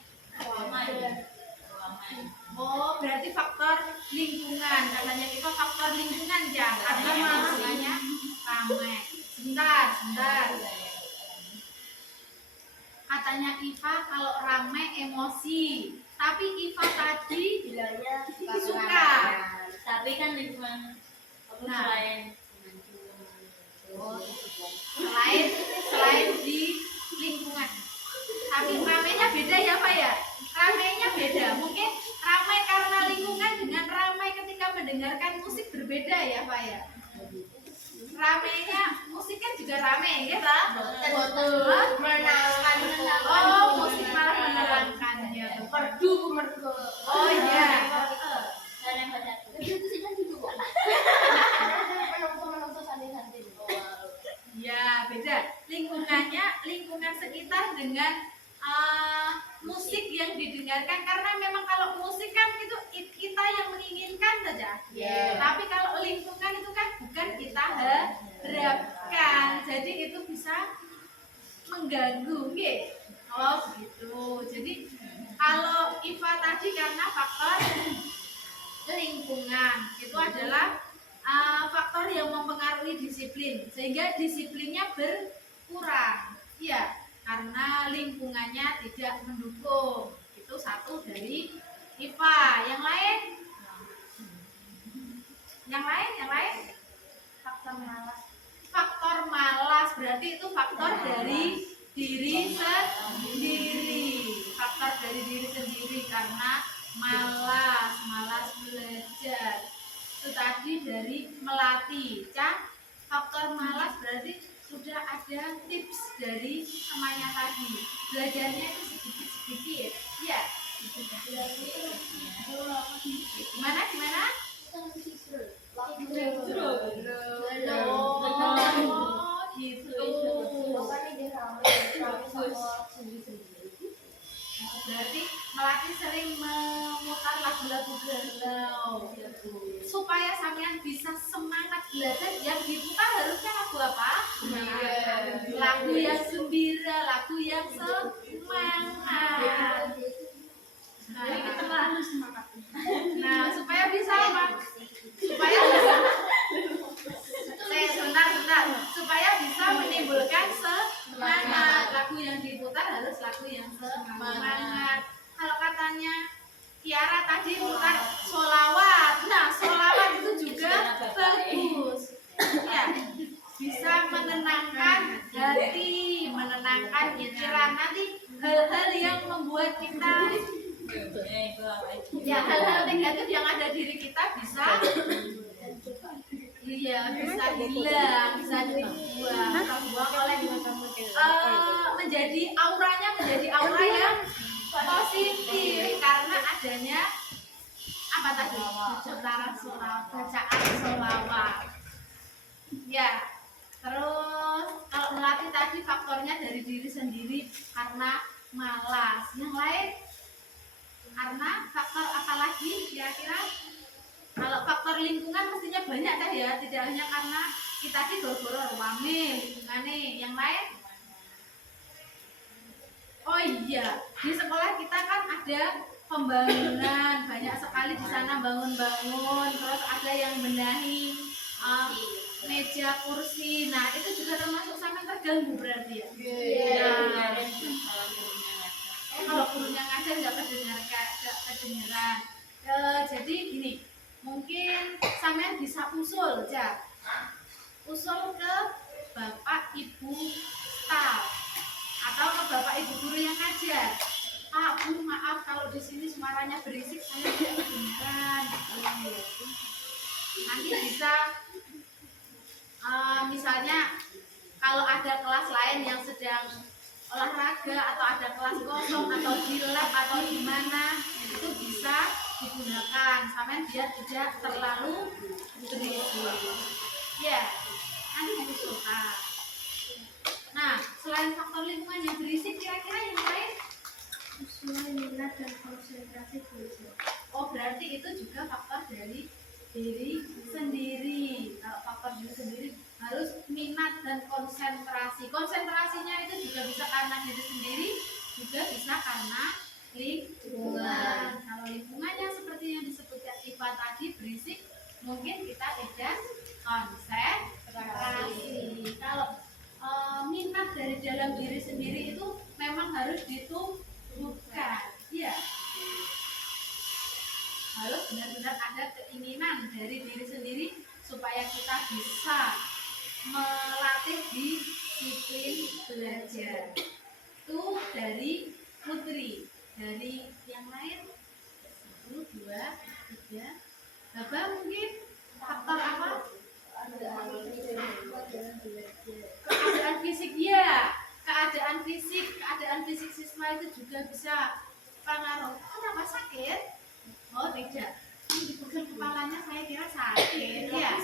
Oh, berarti faktor lingkungan. Katanya kita faktor lingkungan, Jak. Karena masalahnya ramai. Sebentar. Katanya Iva kalau ramai emosi. Tapi Iva tadi Bilangnya suka. Tapi kan lingkungan Nah. selain selain di lingkungan. Tapi ramainya beda ya Pak ya? Ramainya beda. Mungkin ramai karena lingkungan dengan ramai ketika mendengarkan musik berbeda ya Pak ya? Ramainya musik kan juga ramai ya Pak? Betul. menangkan Oh, musik malah menerangkan ya. merdu Oh iya. dan yang baca itu sih kan juga menonton santai-santai. Ya, beda. Lingkungan sekitar dengan musik yang didengarkan karena memang kalau musik kan itu kita yang menginginkan saja. Yeah. Tapi kalau lingkungan itu kan bukan kita harapkan. Jadi itu bisa mengganggu, nggih. Oh, begitu. Jadi kalau Iva tadi karena faktor lingkungan itu adalah faktor yang mempengaruhi disiplin sehingga disiplinnya berkurang. Iya, karena lingkungannya tidak mendukung. Itu satu dari Iva. Yang lain? Faktor malas berarti itu faktor dari diri sendiri. Faktor dari diri sendiri karena malas belajar. Itu tadi dari melatih. Faktor malas berarti sudah ada tips dari temannya tadi. Belajarnya itu sedikit-sedikit. Iya. Gimana? Oh, gitu. Berarti melatih sering memutar lagu-lagu galau supaya sampean bisa semangat belajar. Yang diputar harusnya lagu apa? Lagu yang gembira, lagu yang semangat. Nah, supaya bisa apa? Supaya bisa supaya bisa menimbulkan tadi putar sholawat. Nah, sholawat itu juga bagus. Ya, bisa menenangkan hati, menenangkan pikiran. Nanti hal-hal yang membuat kita ya hal-hal negatif yang ada diri kita bisa bisa hilang, bisa terbuang oleh menjadi aura yang positif karena adanya apa tadi? Bacaan sholawat. Ya, terus kalau melatih tadi faktornya dari diri sendiri karena malas. Yang lain karena faktor apa lagi kira-kira? Kalau faktor lingkungan mestinya banyak tadi ya, tidak hanya karena kita di goro-goro rame lingkungannya. Yang lain? Oh iya, di sekolah kita kan ada pembangunan, banyak sekali di sana bangun-bangun, terus ada yang benahi meja kursi. Nah, itu juga termasuk sampai terganggu berarti ya. Nah, kalau gurunya ngajar nggak kedengeran. Jadi gini, mungkin sampean bisa usul ke bapak ibu staf atau ke bapak ibu guru yang ngajar. Pak, Bu, maaf kalau di sini suaranya berisik, saya tidak kedengeran. Nanti bisa misalnya kalau ada kelas lain yang sedang olahraga atau ada kelas kosong atau di lab atau di mana, itu bisa digunakan sampai biar tidak terlalu berisik. Ya, nanti diusulkan. Nah, selain faktor lingkungan yang berisik, kira-kira yang lain? Sesuai minat dan konsentrasi belajar. Oh, berarti itu juga faktor dari diri sendiri. Kalau faktor diri sendiri harus minat dan konsentrasi. Konsentrasinya itu juga bisa karena diri sendiri, juga bisa karena lingkungan. Kalau lingkungannya seperti yang disebut Iva tadi berisik, mungkin kita tidak konsentrasi. Kalau minat dari dalam diri sendiri itu memang harus ditumbuhkan, ya. Harus benar-benar ada keinginan dari diri sendiri supaya kita bisa melatih disiplin belajar. Itu dari Putri. Dari yang lain 1, 2, 3. Bapak mungkin faktor apa? Keadaan fisik, ya. Keadaan fisik siswa itu juga bisa pengaruh. Kenapa sakit? Oh tidak, ini dipegang kepalanya saya kira sakit ya.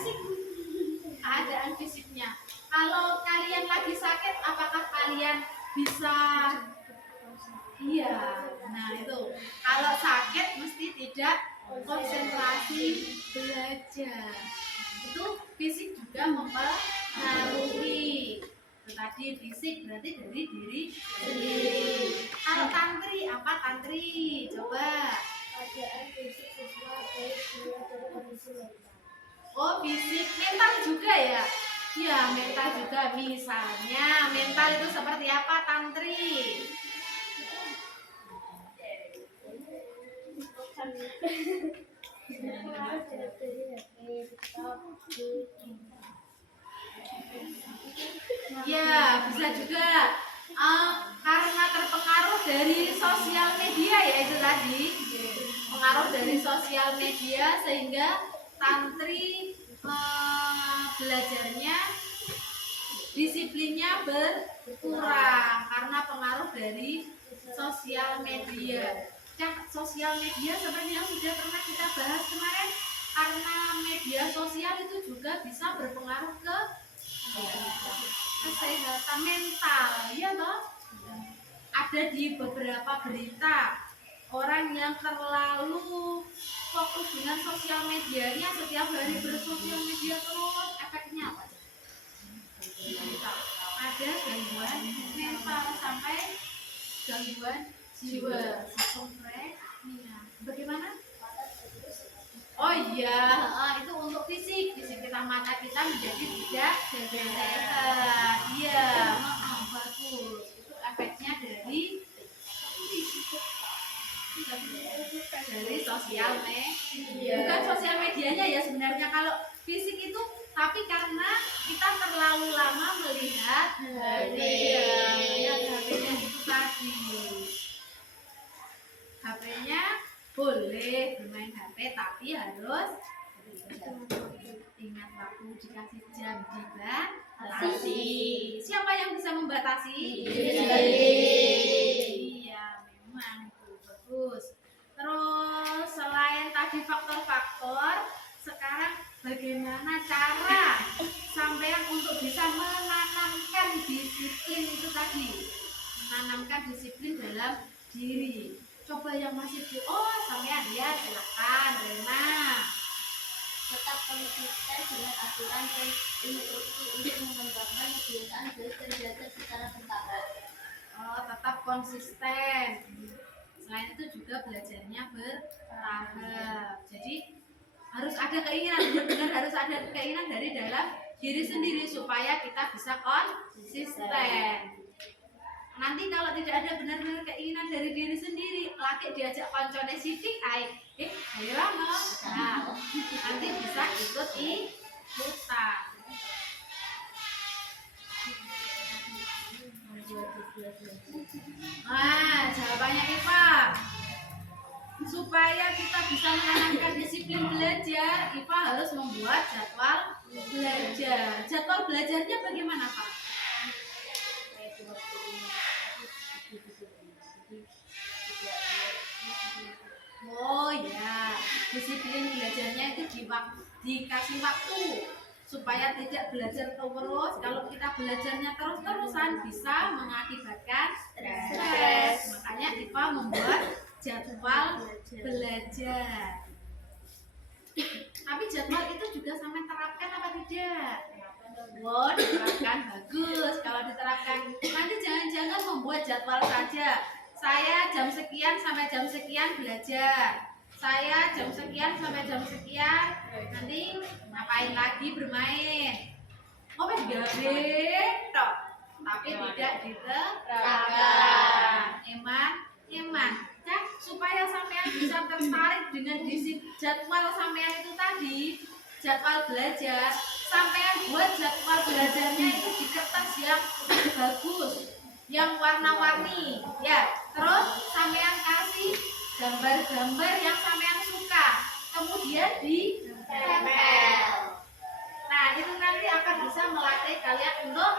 Keadaan fisiknya. Kalau kalian lagi sakit, apakah kalian bisa? Iya. Nah itu, kalau sakit mesti tidak konsentrasi belajar. Itu fisik juga mempengaruhi. Tadi fisik berarti dari diri sendiri. Kalau tantri, apa tantri? Coba. Keadaan fisik siswa baik minat dan kondisi mental. Oh, fisik, mental juga ya? Ya, mental juga. Misalnya, mental itu seperti apa, Tantri? Ya, bisa juga. Karena terpengaruh dari sosial media ya itu tadi. Pengaruh dari sosial media sehingga Tantri belajarnya disiplinnya berkurang karena pengaruh dari sosial media. Dan sosial media seperti yang sudah pernah kita bahas kemarin, karena media sosial itu juga bisa berpengaruh ke kesehatan mental, ya toh? Ada di beberapa berita orang yang terlalu fokus dengan sosial medianya, setiap hari bersosial media terus, efeknya apa? Ada gangguan mental sampai gangguan jiwa, schizophrenia. Bagaimana? Oh iya, itu untuk fisik kita, mata kita menjadi tidak sehat. Iya, bagus. Itu efeknya dari Dari sosial media. Bukan sosial medianya ya sebenarnya kalau fisik itu, tapi karena kita terlalu lama melihat HP-nya itu tadi. HP-nya boleh bermain HP tapi harus ingat waktu, dikasih jam dibatasi. Siapa yang bisa membatasi? Iya, memang itu bagus. Terus selain tadi faktor-faktor, sekarang bagaimana cara sampean untuk bisa menanamkan disiplin itu tadi? Menanamkan disiplin dalam diri. Coba yang masih sampean ya, silakan Rena. Tetap konsisten dengan aturan dan instruksi untuk mengembangkan kebiasaan belajar secara bertahap. Tetap konsisten. Selain itu juga belajarnya bertahap. Jadi harus ada keinginan, benar-benar harus ada keinginan dari dalam diri sendiri supaya kita bisa konsisten. Nanti kalau tidak ada benar-benar keinginan dari diri sendiri, laki diajak koncone sidik, ayo lama. Nah, nanti bisa ikutan. Jawabannya Iva. Supaya kita bisa menanamkan disiplin belajar, Iva harus membuat jadwal belajar. Jadwal belajarnya bagaimana, Pak? Oh ya, disiplin belajarnya itu dikasih waktu supaya tidak belajar terus. Kalau kita belajarnya terus-terusan bisa mengakibatkan stres. Makanya Iva membuat jadwal belajar. Tapi jadwal itu juga sampai terapkan apa tidak? Diterapkan bagus. Kalau diterapkan, nanti jangan-jangan membuat jadwal saja. Saya jam sekian sampai jam sekian belajar. Saya jam sekian sampai jam sekian nanti ngapain lagi, bermain. Tok. Tapi tidak diterapkan. Eman. Supaya sampean bisa tertarik dengan jadwal sampean itu tadi, jadwal belajar. Sampean buat jadwal belajarnya itu di kertas yang bagus, yang warna-warni, ya. Terus sampean kasih gambar-gambar yang sampean suka, kemudian ditempel. Nah, itu nanti akan bisa melatih kalian untuk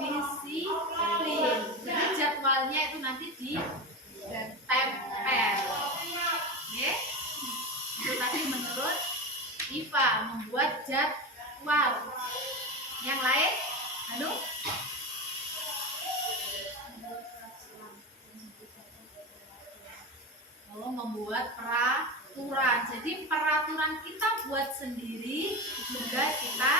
disiplin. Jadi jadwalnya itu nanti ditempel. Oke? Itu tadi menurut Iva membuat jadwal. Yang lain? Aduh. Membuat peraturan. Jadi peraturan kita buat sendiri, juga kita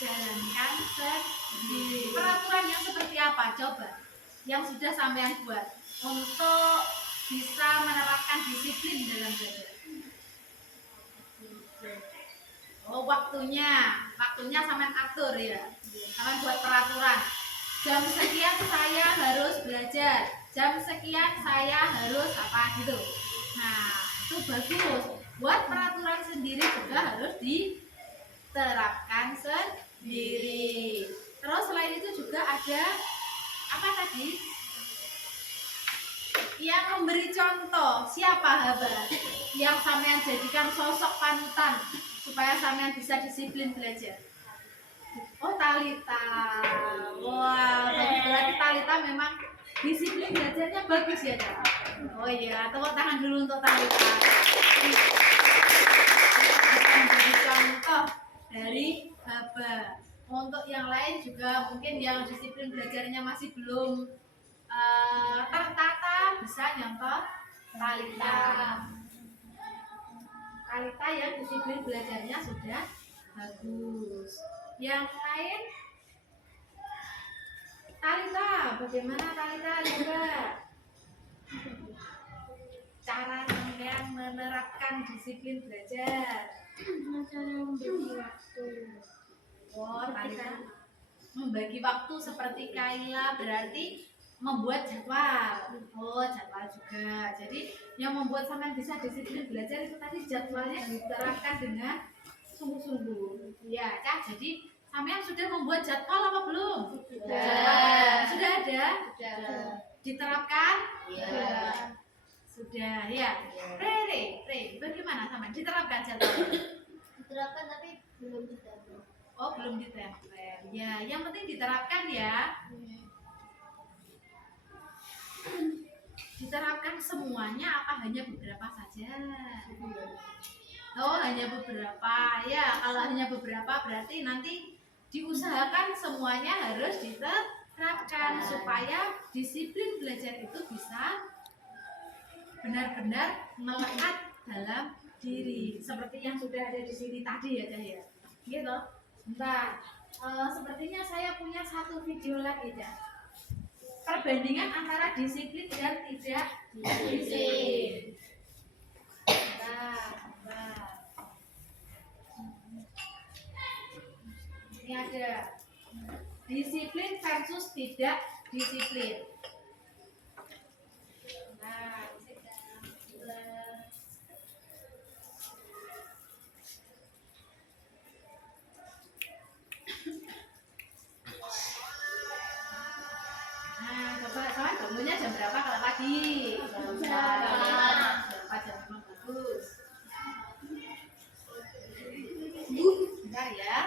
jalankan sendiri. Peraturan yang seperti apa? Coba yang sudah sampean buat untuk bisa menerapkan disiplin dalam belajar. Waktunya sampean atur ya. Sampean buat peraturan. Jam sekian saya harus belajar. Jam sekian saya harus apa gitu. Nah, itu bagus. Buat peraturan sendiri juga harus diterapkan sendiri. Terus selain itu juga ada apa tadi? Yang memberi contoh. Siapa Haba? Yang sampean jadikan sosok panutan supaya sampean bisa disiplin belajar. Talita. Wah, berarti Talita memang disiplin belajarnya bagus ya, Kak? Oh iya, tepuk tangan dulu untuk Talita. Menjadi contoh dari Haba. Untuk yang lain juga mungkin yang disiplin belajarnya masih belum tertata, bisa nyontoh Talita. Talita yang disiplin belajarnya sudah bagus. Yang lain? Talita, bagaimana Talita juga? Cara sampean menerapkan disiplin belajar. Cara membagi waktu. Talita membagi waktu seperti Kaila, berarti membuat jadwal. Oh, jadwal juga. Jadi yang membuat sampean bisa disiplin belajar itu tadi jadwalnya diterapkan dengan sungguh-sungguh. Ya, Cak. Jadi sampean sudah membuat jadwal apa belum? Sudah. Sudah ada? Sudah. Diterapkan? Iya. Sudah, ya. Re, bagaimana sampean diterapkan jadwalnya? Diterapkan tapi belum diterapkan. Oh, belum diterapkan. Ya, yang penting diterapkan ya. Diterapkan semuanya apa hanya beberapa saja? Oh, hanya beberapa. Ya, kalau hanya beberapa berarti nanti diusahakan semuanya harus diterapkan supaya disiplin belajar itu bisa benar-benar melekat dalam diri. Seperti yang sudah ada di sini tadi ya, Cah ya. Gitu. Bentar. Sepertinya saya punya satu video lagi, Cah. Perbandingan antara disiplin dan tidak disiplin. Bentar. Ini ada disiplin versus tidak disiplin. Nah, coba kawan bangunnya jam berapa kalau pagi? Jam 4. Jam 5 bagus. Bentar ya.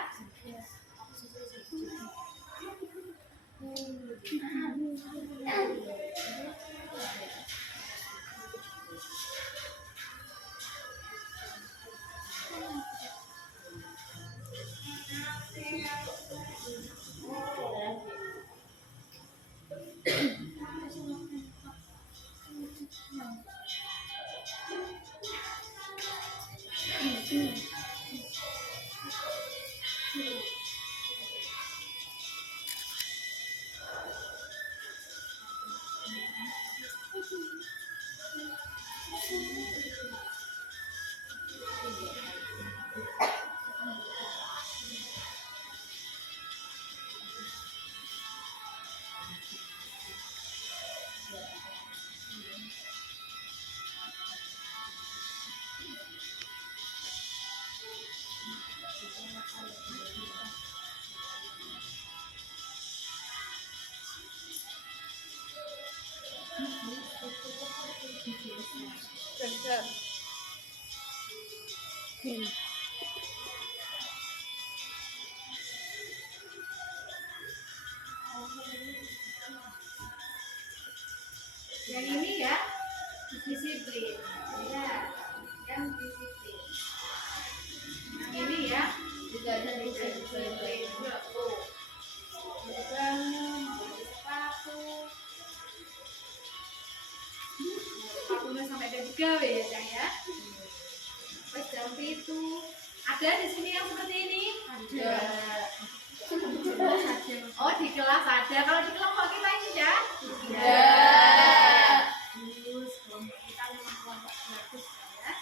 Yang ini ya disiplin. Ya, yang disiplin. Yang ini ya Juga ada disiplin. Tuh. Bangun, beli sepatu. Sepatunya sampai ada 3 ya, Cak ya. Terus jam itu ada di sini yang seperti ini? Ada. Oh, di kelas ada. Kalau di kelompok kita ini ya? Ada. Bagus, kelompok kita memang kelompok bagus ya.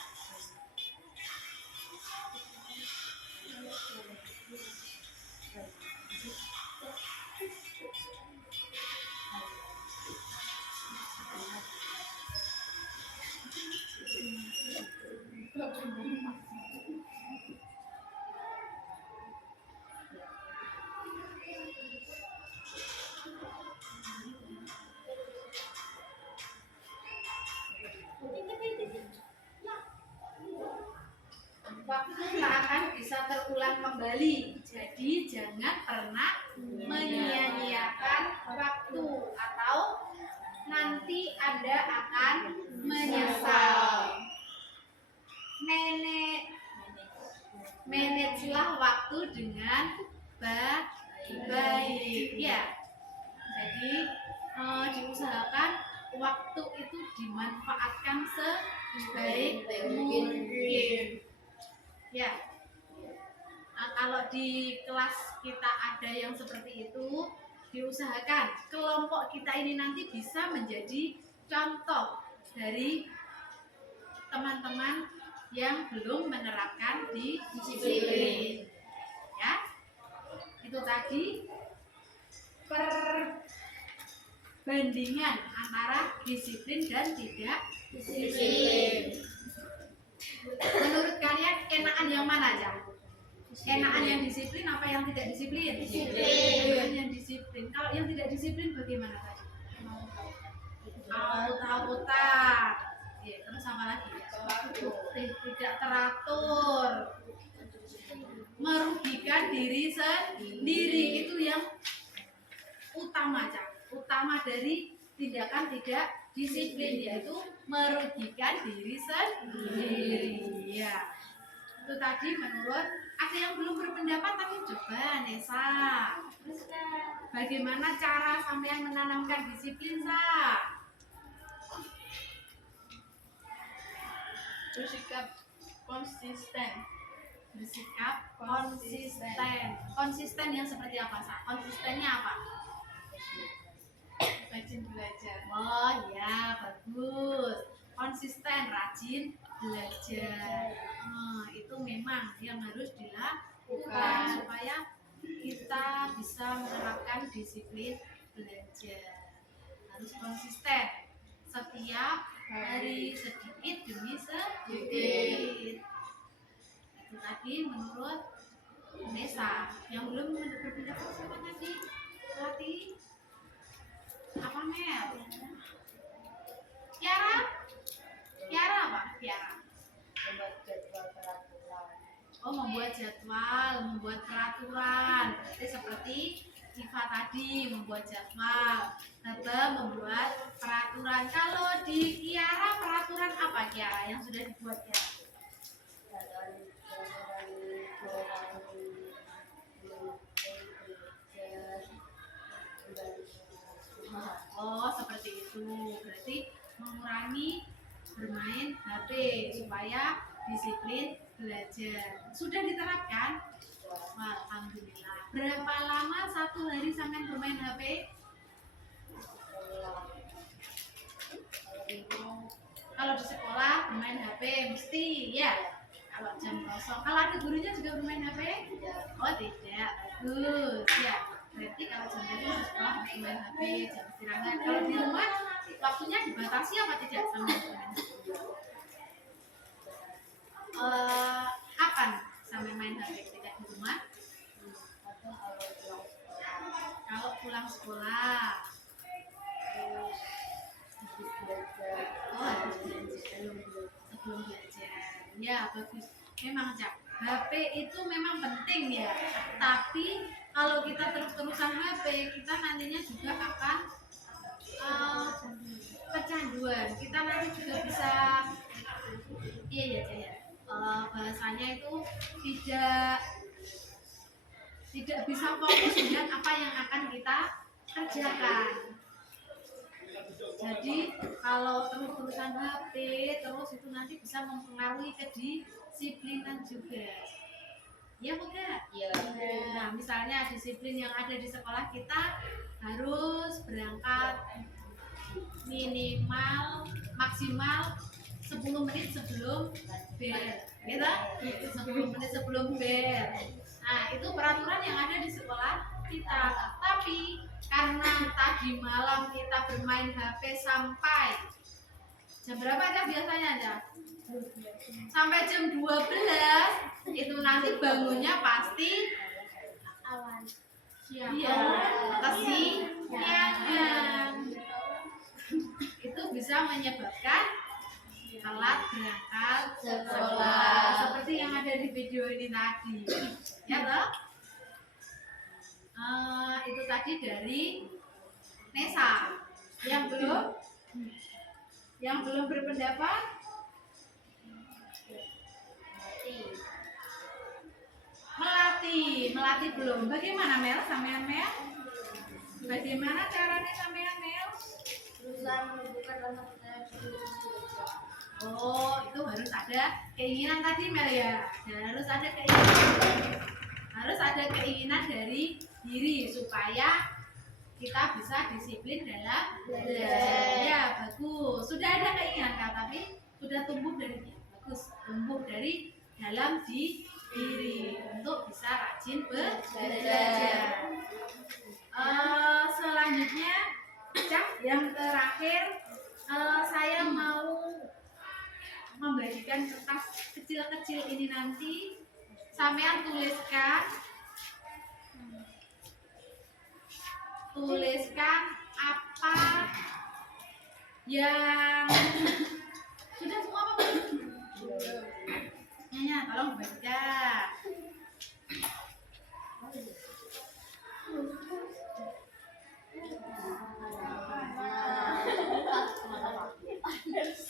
Waktu tak akan bisa terulang kembali. Jadi jangan pernah menyia-nyiakan waktu atau nanti Anda akan menyesal. Manajelah waktu dengan baik. Ya. Jadi diusahakan waktu itu dimanfaatkan sebaik mungkin. Ya. Kalau di kelas kita ada yang seperti itu, diusahakan kelompok kita ini nanti bisa menjadi contoh dari teman-teman yang belum menerapkan disiplin. Ya. Itu tadi perbandingan bandingan antara disiplin dan tidak disiplin. Menurut kalian enakan yang mana aja? Enakan yang disiplin apa yang tidak disiplin? Enakan yang disiplin. Kalau yang tidak disiplin bagaimana tadi? Aut-autan. Ya, terus apa lagi? Tidak teratur. Merugikan diri sendiri, itu yang utama aja. Utama dari tindakan tidak disiplin, yaitu merugikan diri sendiri. Ya. Itu tadi menurut, ada yang belum berpendapat tapi coba Nesa. Bagaimana cara sampean menanamkan disiplin, Sa? Bersikap konsisten. Bersikap konsisten. Konsisten yang seperti apa, Sa? Konsistennya apa? Rajin belajar. Oh ya, bagus. Konsisten, rajin belajar. Itu memang yang harus dilakukan supaya kita bisa menerapkan disiplin belajar. Harus konsisten setiap hari, sedikit demi sedikit. Itu tadi menurut Nesa. Yang belum berpendapat siapa tadi? Pelatih apa, Mel? Tiara? Tiara apa? Tiara. Oh, membuat jadwal, membuat peraturan. Berarti seperti Siva tadi membuat jadwal, Baba membuat peraturan. Kalau di Tiara peraturan apa, Tiara, yang sudah dibuat ya? Oh, seperti itu. Berarti mengurangi bermain HP supaya disiplin belajar. Sudah diterapkan? Wah, alhamdulillah. Berapa lama satu hari sampai bermain HP? Kalau di sekolah bermain HP mesti ya. Kalau jam kosong, kalau ada gurunya juga bermain HP? Oh tidak, bagus ya. Berarti kalau jam kosong di sekolah bermain HP, jam istirahat. Kalau di rumah waktunya dibatasi apa tidak sama dengan kapan sampai main HP ketika di rumah? Kalau pulang sekolah. Oh, habis belajar. Sebelum belajar. Ya, bagus. Memang, Cak. HP itu memang penting ya. Tapi kalau kita terus-terusan HP, kita nantinya juga akan kecanduan. Kita nanti juga bisa bahasanya itu tidak bisa fokus dengan apa yang akan kita kerjakan. Jadi kalau terus-terusan HP terus itu nanti bisa mempengaruhi kedisiplinan juga. Ya bukan? Iya. Nah, misalnya disiplin yang ada di sekolah kita harus berangkat maksimal 10 menit sebelum bel, gitu? 10 menit sebelum bel. Nah, itu peraturan yang ada di sekolah kita. Tapi karena tadi malam kita bermain HP sampai jam berapa aja biasanya aja? Sampai jam 12, itu nanti bangunnya pasti Awan. iya, kesiangan. Itu bisa menyebabkan telat berangkat sekolah, seperti yang ada di video ini tadi, ya toh? Itu tadi dari Nesa. Yang belum berpendapat? Melatih belum. Bagaimana, Mel? Sampean, Mel? Bagaimana caranya sampean, Mel? Berusaha menumbuhkan rasa percaya diri. Oh, itu harus ada keinginan tadi, Mel ya. Harus ada keinginan dari diri supaya kita bisa disiplin dalam belajar. Ya, bagus. Sudah ada keinginan kan, tapi sudah tumbuh dari dalam diri untuk bisa rajin belajar. Selanjutnya, Cak, yang sampean tuliskan apa yang sudah semua apa belum? Ya, tolong baca.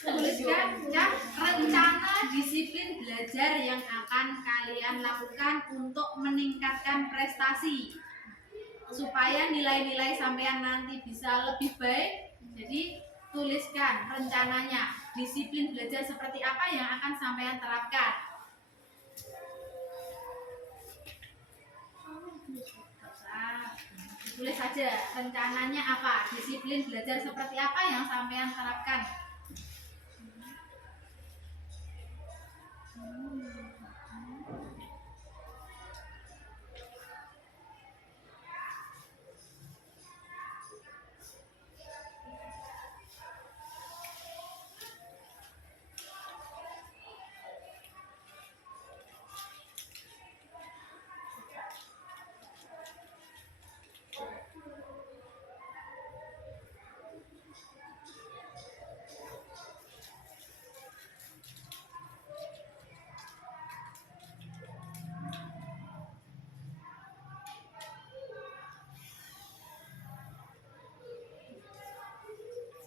Tuliskan rencana disiplin belajar yang akan kalian lakukan untuk meningkatkan prestasi supaya nilai-nilai sampean nanti bisa lebih baik. Jadi tuliskan rencananya disiplin belajar seperti apa yang akan sampean terapkan. Tulis saja rencananya apa, disiplin belajar seperti apa yang sampean terapkan.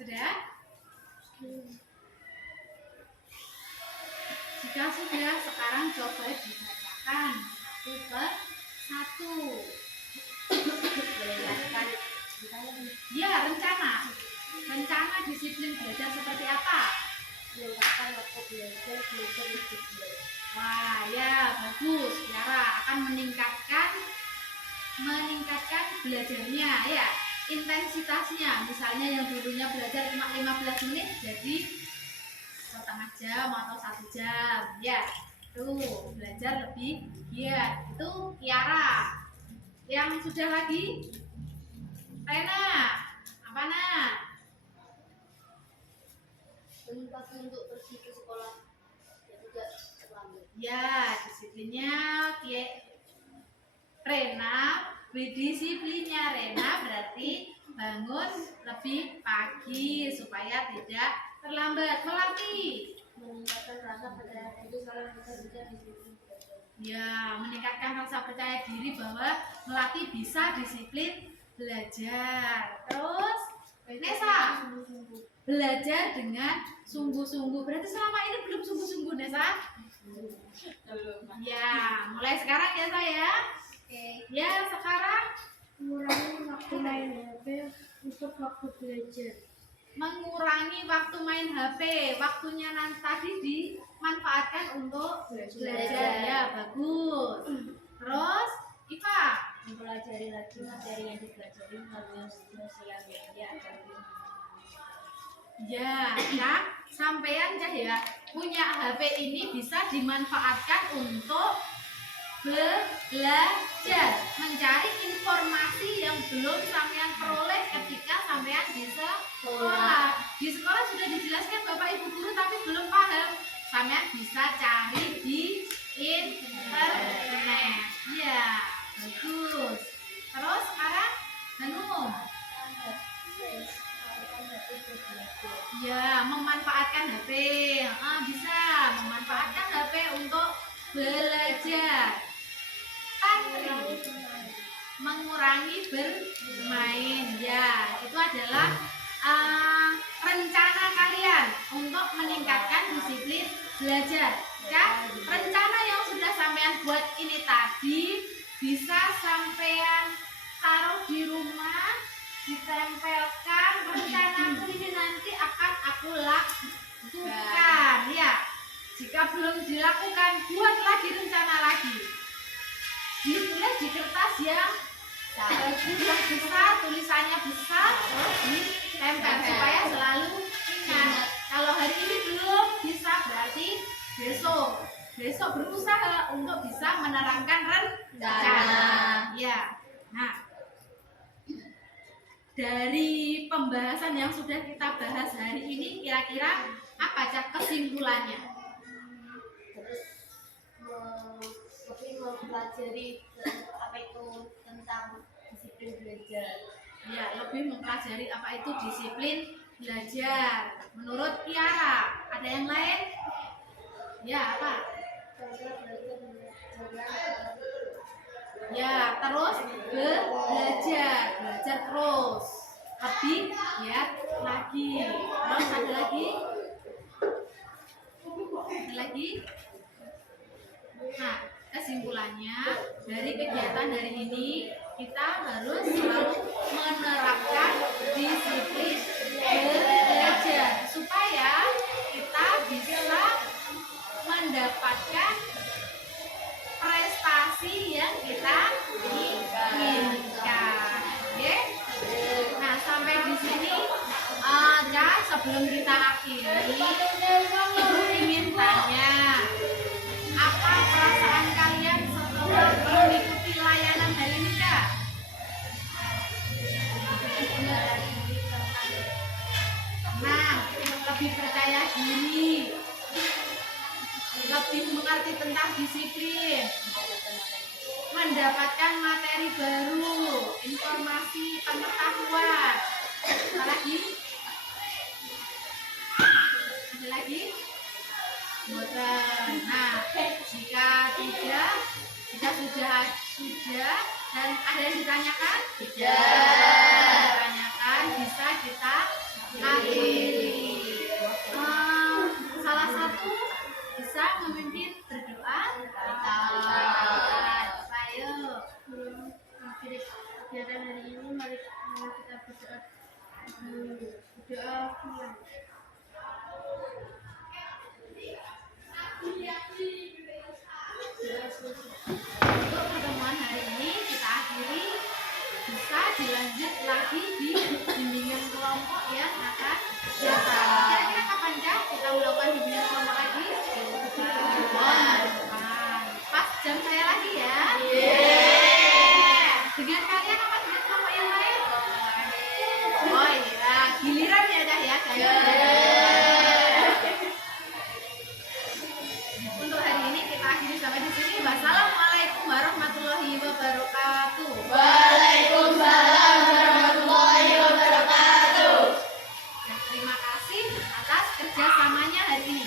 Sudah? Jika sudah, sekarang coba dibacakan satu per satu. Ya, rencana disiplin belajar seperti apa? Menggunakan waktu belajar lebih baik. Wah, ya bagus. Tiara akan meningkatkan belajarnya, ya, intensitasnya. Misalnya yang dulunya belajar cuma 15 menit jadi setengah jam atau 1 jam, ya. Tuh, belajar lebih giat. Itu Tiara. Yang sudah lagi? Rena, apa nak? Menyempatkan untuk pergi ke sekolah dan tidak terlambat. Ya, disiplinnya Rena, disiplinnya Rena berarti bangun lebih pagi supaya tidak terlambat. Melatih. Meningkatkan rasa percaya diri kalau kita bisa disiplin belajar. Ya, meningkatkan rasa percaya diri bahwa melatih bisa disiplin belajar. Terus, Nesa, belajar dengan sungguh-sungguh. Berarti selama ini belum sungguh-sungguh, Nesa? Ya, mulai sekarang ya saya. Oke. Ya, sekarang Mengurangi waktu main HP untuk waktu belajar. mengurangi waktu main HP. Waktunya nanti tadi dimanfaatkan untuk belajar. Ya, bagus. Terus, Iva, Mempelajari lagi materi yang dipelajari melalui sosial media agar lebih ya, sampean ya punya HP ini bisa dimanfaatkan untuk belajar, mencari informasi yang belum sampean peroleh ketika sampean di sekolah. Di sekolah sudah dijelaskan Bapak Ibu guru tapi belum paham, sampean bisa cari di internet. Ya, bagus. Terus sekarang Hanum, ya, memanfaatkan HP. Bisa memanfaatkan HP untuk belajar. Tantri, mengurangi bermain. Ya, itu adalah rencana kalian untuk meningkatkan disiplin belajar. Ya, rencana yang sudah sampean buat ini tadi bisa sampean taruh di rumah, ditempelkan. Rencanaku ini nanti akan aku lakukan, ya. Jika belum dilakukan, buat lagi rencana lagi. Ditulis di kertas yang bagus, yang besar, tulisannya besar, terus ditempel supaya selalu ingat. Kalau hari ini belum bisa, berarti besok berusaha untuk bisa menerangkan rencana. Ya. Nah, dari pembahasan yang sudah kita bahas hari ini, kira-kira apa Cak kesimpulannya? terus lebih mempelajari apa itu tentang disiplin belajar. Ya, lebih mempelajari apa itu disiplin belajar. Menurut Tiara, ada yang lain? Ya, apa? Ya, terus belajar terus. Lebih giat lagi. Terus ada lagi? Ada lagi? Nah, kesimpulannya dari kegiatan hari ini kita harus selalu menerapkan disiplin belajar supaya kita bisa mendapatkan prestasi yang kita inginkan. Oke? Nah, sampai di sini aja sebelum kita akhiri, Ibu ingin tanya, apa perasaan kalian setelah mengikuti layanan hari ini, Kak? Nah, lebih percaya diri, lebih mengerti tentang disiplin, mendapatkan materi baru, informasi, pengetahuan. Apa lagi? Ada lagi? Boten. Nah, jika tidak, jika sudah dan ada yang ditanyakan? Ditanyakan bisa kita akhiri. Salah satu bisa memimpin berdoa. Ayo. Akhir kegiatan hari ini mari kita berdoa. Doa mulai. Untuk pertemuan hari ini kita akhiri, bisa dilanjut lagi di bimbingan kelompok yang akan datang. Kira-kira kapan kita melakukan bimbingan kelompok lagi? Depan. Pas jam saya lagi ya. Dengan kalian apa dengan kelompok yang lain? Oh iya, giliran ya dah ya. Untuk hari ini kita akhiri sampai di sini. Wassalamualaikum warahmatullahi wabarakatuh. Waalaikumsalam warahmatullahi wabarakatuh. Dan terima kasih atas kerjasamanya hari ini.